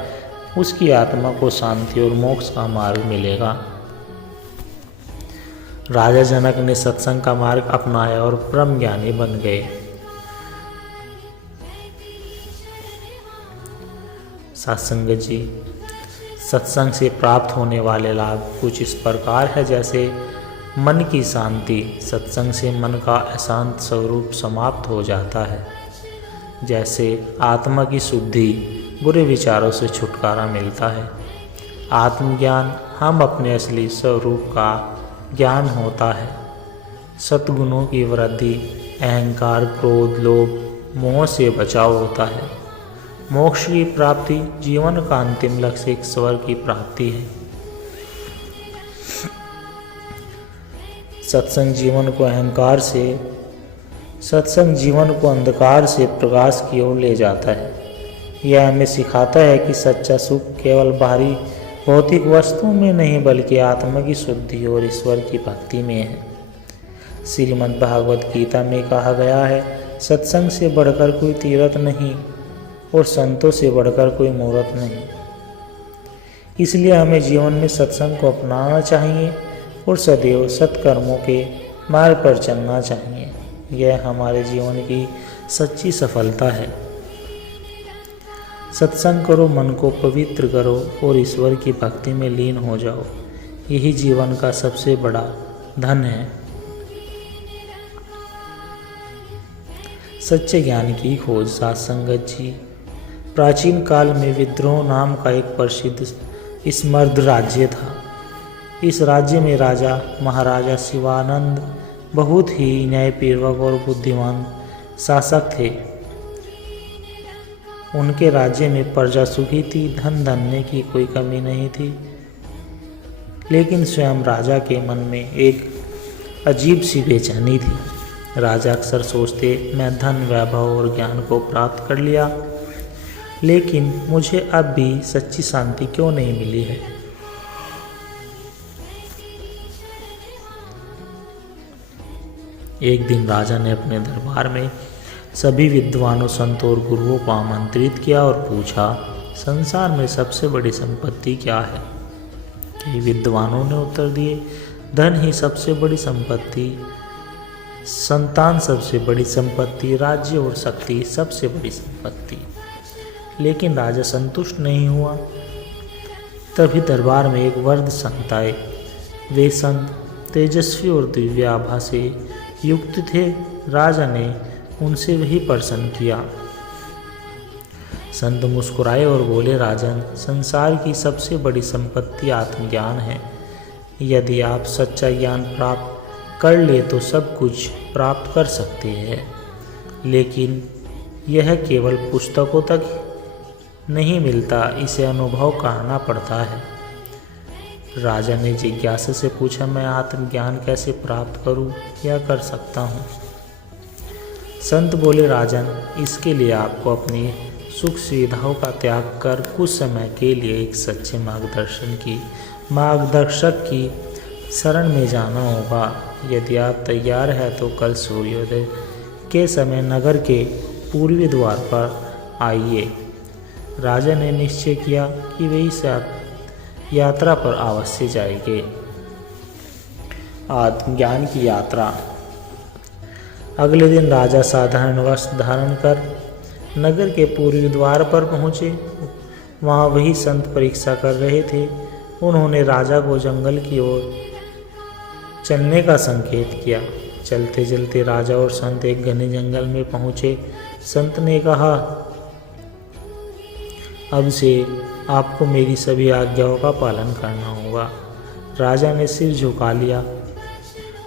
उसकी आत्मा को शांति और मोक्ष का मार्ग मिलेगा। राजा जनक ने सत्संग का मार्ग अपनाया और ब्रह्म ज्ञानी बन गए। साधुसंगत जी, सत्संग से प्राप्त होने वाले लाभ कुछ इस प्रकार है, जैसे मन की शांति। सत्संग से मन का अशांत स्वरूप समाप्त हो जाता है। जैसे आत्मा की शुद्धि, बुरे विचारों से छुटकारा मिलता है। आत्मज्ञान, हम अपने असली स्वरूप का ज्ञान होता है। सद्गुणों की वृद्धि, अहंकार, क्रोध, लोभ, मोह से बचाव होता है। मोक्ष की प्राप्ति, जीवन का अंतिम लक्ष्य ईश्वर की प्राप्ति है। सत्संग जीवन को अंधकार से प्रकाश की ओर ले जाता है। यह हमें सिखाता है कि सच्चा सुख केवल बाहरी भौतिक वस्तुओं में नहीं बल्कि आत्मा की शुद्धि और ईश्वर की भक्ति में है। श्रीमद् भागवत गीता में कहा गया है, सत्संग से बढ़कर कोई तीर्थ नहीं और संतों से बढ़कर कोई मूर्त नहीं। इसलिए हमें जीवन में सत्संग को अपनाना चाहिए और सदैव सत्कर्मों के मार्ग पर चलना चाहिए। यह हमारे जीवन की सच्ची सफलता है। सत्संग करो, मन को पवित्र करो और ईश्वर की भक्ति में लीन हो जाओ। यही जीवन का सबसे बड़ा धन है। सच्चे ज्ञान की खोज। साधुसंगत जी, प्राचीन काल में विद्रोह नाम का एक प्रसिद्ध स्मर्द राज्य था। इस राज्य में राजा महाराजा शिवानंद बहुत ही न्यायपूर्वक और बुद्धिमान शासक थे। उनके राज्य में प्रजा सुखी थी, धन धान्य की कोई कमी नहीं थी। लेकिन स्वयं राजा के मन में एक अजीब सी बेचैनी थी। राजा अक्सर सोचते, मैं धन, वैभव और ज्ञान को प्राप्त कर लिया, लेकिन मुझे अब भी सच्ची शांति क्यों नहीं मिली है। एक दिन राजा ने अपने दरबार में सभी विद्वानों, संतों और गुरुओं को आमंत्रित किया और पूछा, संसार में सबसे बड़ी संपत्ति क्या है? कई विद्वानों ने उत्तर दिए, धन ही सबसे बड़ी संपत्ति, संतान सबसे बड़ी संपत्ति, राज्य और शक्ति सबसे बड़ी संपत्ति। लेकिन राजा संतुष्ट नहीं हुआ। तभी दरबार में एक वृद्ध संत आए। वे संत तेजस्वी और दिव्य आभा से युक्त थे। राजा ने उनसे वही प्रसन्न किया। संत मुस्कुराए और बोले, राजन, संसार की सबसे बड़ी संपत्ति आत्मज्ञान है। यदि आप सच्चा ज्ञान प्राप्त कर ले तो सब कुछ प्राप्त कर सकते हैं, लेकिन यह केवल पुस्तकों तक नहीं मिलता, इसे अनुभव करना पड़ता है। राजा ने जिज्ञासा से पूछा, मैं आत्मज्ञान कैसे प्राप्त करूं या कर सकता हूं? संत बोले, राजन, इसके लिए आपको अपनी सुख सुविधाओं का त्याग कर कुछ समय के लिए एक सच्चे मार्गदर्शक की शरण में जाना होगा। यदि आप तैयार हैं तो कल सूर्योदय के समय नगर के पूर्वी द्वार पर आइए। राजा ने निश्चय किया कि वे इस यात्रा पर अवश्य जाएंगे। आत्मज्ञान की यात्रा। अगले दिन राजा साधारण वस्त्र धारण कर नगर के पूर्वी द्वार पर पहुँचे। वहाँ वही संत परीक्षा कर रहे थे। उन्होंने राजा को जंगल की ओर चलने का संकेत किया। चलते चलते राजा और संत एक घने जंगल में पहुँचे। संत ने कहा, अब से आपको मेरी सभी आज्ञाओं का पालन करना होगा। राजा ने सिर झुका लिया।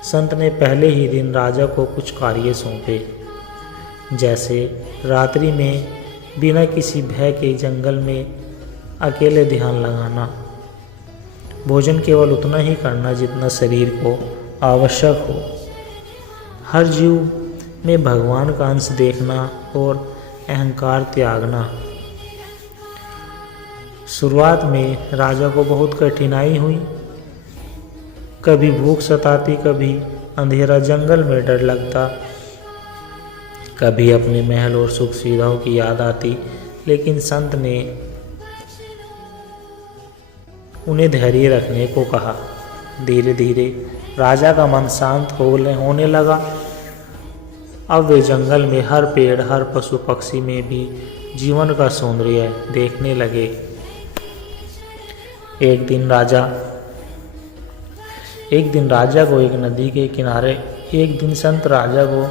संत ने पहले ही दिन राजा को कुछ कार्य सौंपे, जैसे रात्रि में बिना किसी भय के जंगल में अकेले ध्यान लगाना, भोजन केवल उतना ही करना जितना शरीर को आवश्यक हो, हर जीव में भगवान का अंश देखना और अहंकार त्यागना। शुरुआत में राजा को बहुत कठिनाई हुई। कभी भूख सताती, कभी अंधेरा जंगल में डर लगता, कभी अपने महल और सुख सुविधाओं की याद आती। लेकिन संत ने उन्हें धैर्य रखने को कहा। धीरे धीरे राजा का मन शांत होने लगा। अब वे जंगल में हर पेड़, हर पशु पक्षी में भी जीवन का सौंदर्य देखने लगे। एक दिन संत राजा को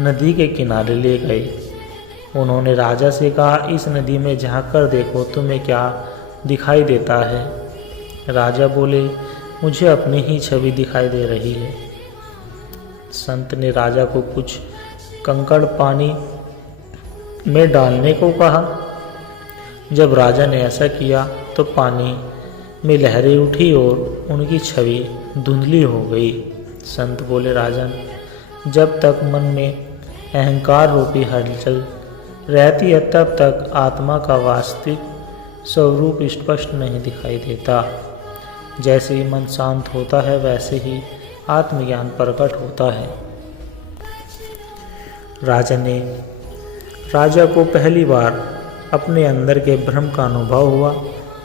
नदी के किनारे ले गए। उन्होंने राजा से कहा, इस नदी में झांक कर देखो, तुम्हें क्या दिखाई देता है? राजा बोले, मुझे अपनी ही छवि दिखाई दे रही है। संत ने राजा को कुछ कंकड़ पानी में डालने को कहा। जब राजा ने ऐसा किया तो पानी में लहरें उठी और उनकी छवि धुंधली हो गई। संत बोले, राजन, जब तक मन में अहंकार रूपी हलचल रहती है तब तक आत्मा का वास्तविक स्वरूप स्पष्ट नहीं दिखाई देता। जैसे ही मन शांत होता है वैसे ही आत्मज्ञान प्रकट होता है। राजा को पहली बार अपने अंदर के भ्रम का अनुभव हुआ।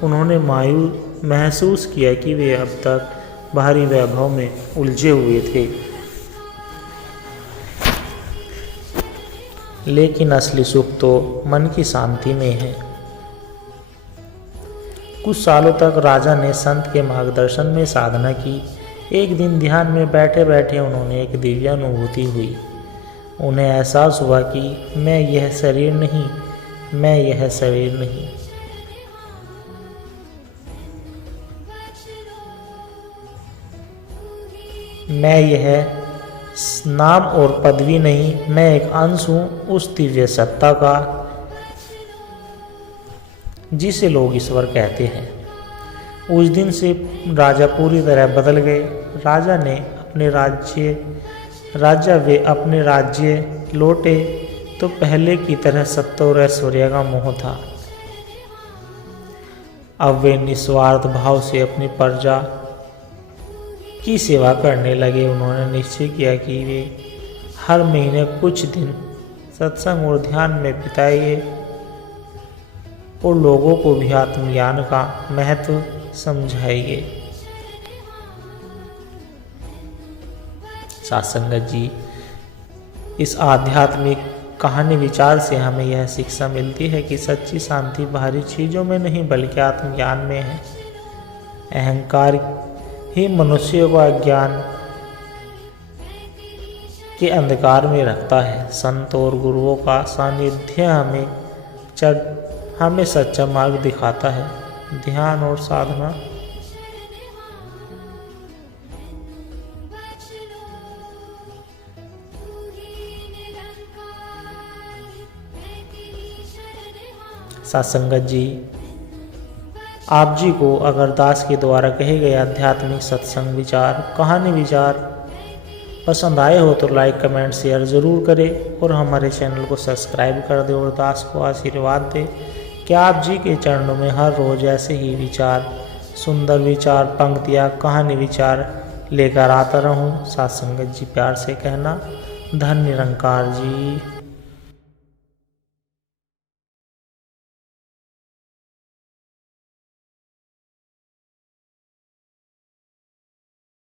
उन्होंने महसूस किया कि वे अब तक बाहरी वैभव में उलझे हुए थे, लेकिन असली सुख तो मन की शांति में है। कुछ सालों तक राजा ने संत के मार्गदर्शन में साधना की। एक दिन ध्यान में बैठे बैठे उन्होंने एक दिव्य अनुभूति हुई। उन्हें एहसास हुआ कि मैं यह शरीर नहीं। मैं यह नाम और पदवी नहीं, मैं एक अंश हूँ उस दिव्य सत्ता का जिसे लोग ईश्वर कहते हैं। उस दिन से राजा पूरी तरह बदल गए। राजा वे अपने राज्य लौटे तो पहले की तरह सत्ता और ऐश्वर्य का मोह था। अब वे निस्वार्थ भाव से अपनी प्रजा की सेवा करने लगे। उन्होंने निश्चय किया कि वे हर महीने कुछ दिन सत्संग और ध्यान में बिताएंगे और लोगों को भी आत्मज्ञान का महत्व समझाएंगे। सत्संगत जी, इस आध्यात्मिक कहानी विचार से हमें यह शिक्षा मिलती है कि सच्ची शांति बाहरी चीज़ों में नहीं बल्कि आत्मज्ञान में है। अहंकार ही मनुष्य को अज्ञान के अंधकार में रखता है। संत और गुरुओं का सानिध्य हमें सच्चा मार्ग दिखाता है। ध्यान और साधना। सत्संगत जी, आप जी को अगर दास के द्वारा कहे गए आध्यात्मिक सत्संग विचार, कहानी विचार पसंद आए हो तो लाइक, कमेंट, शेयर ज़रूर करें और हमारे चैनल को सब्सक्राइब कर दें और दास को आशीर्वाद दें कि आप जी के चरणों में हर रोज़ ऐसे ही विचार, सुंदर विचार, पंक्तियाँ, कहानी विचार लेकर आता रहूँ। सत्संगत जी प्यार से कहना, धन्य निरंकार जी।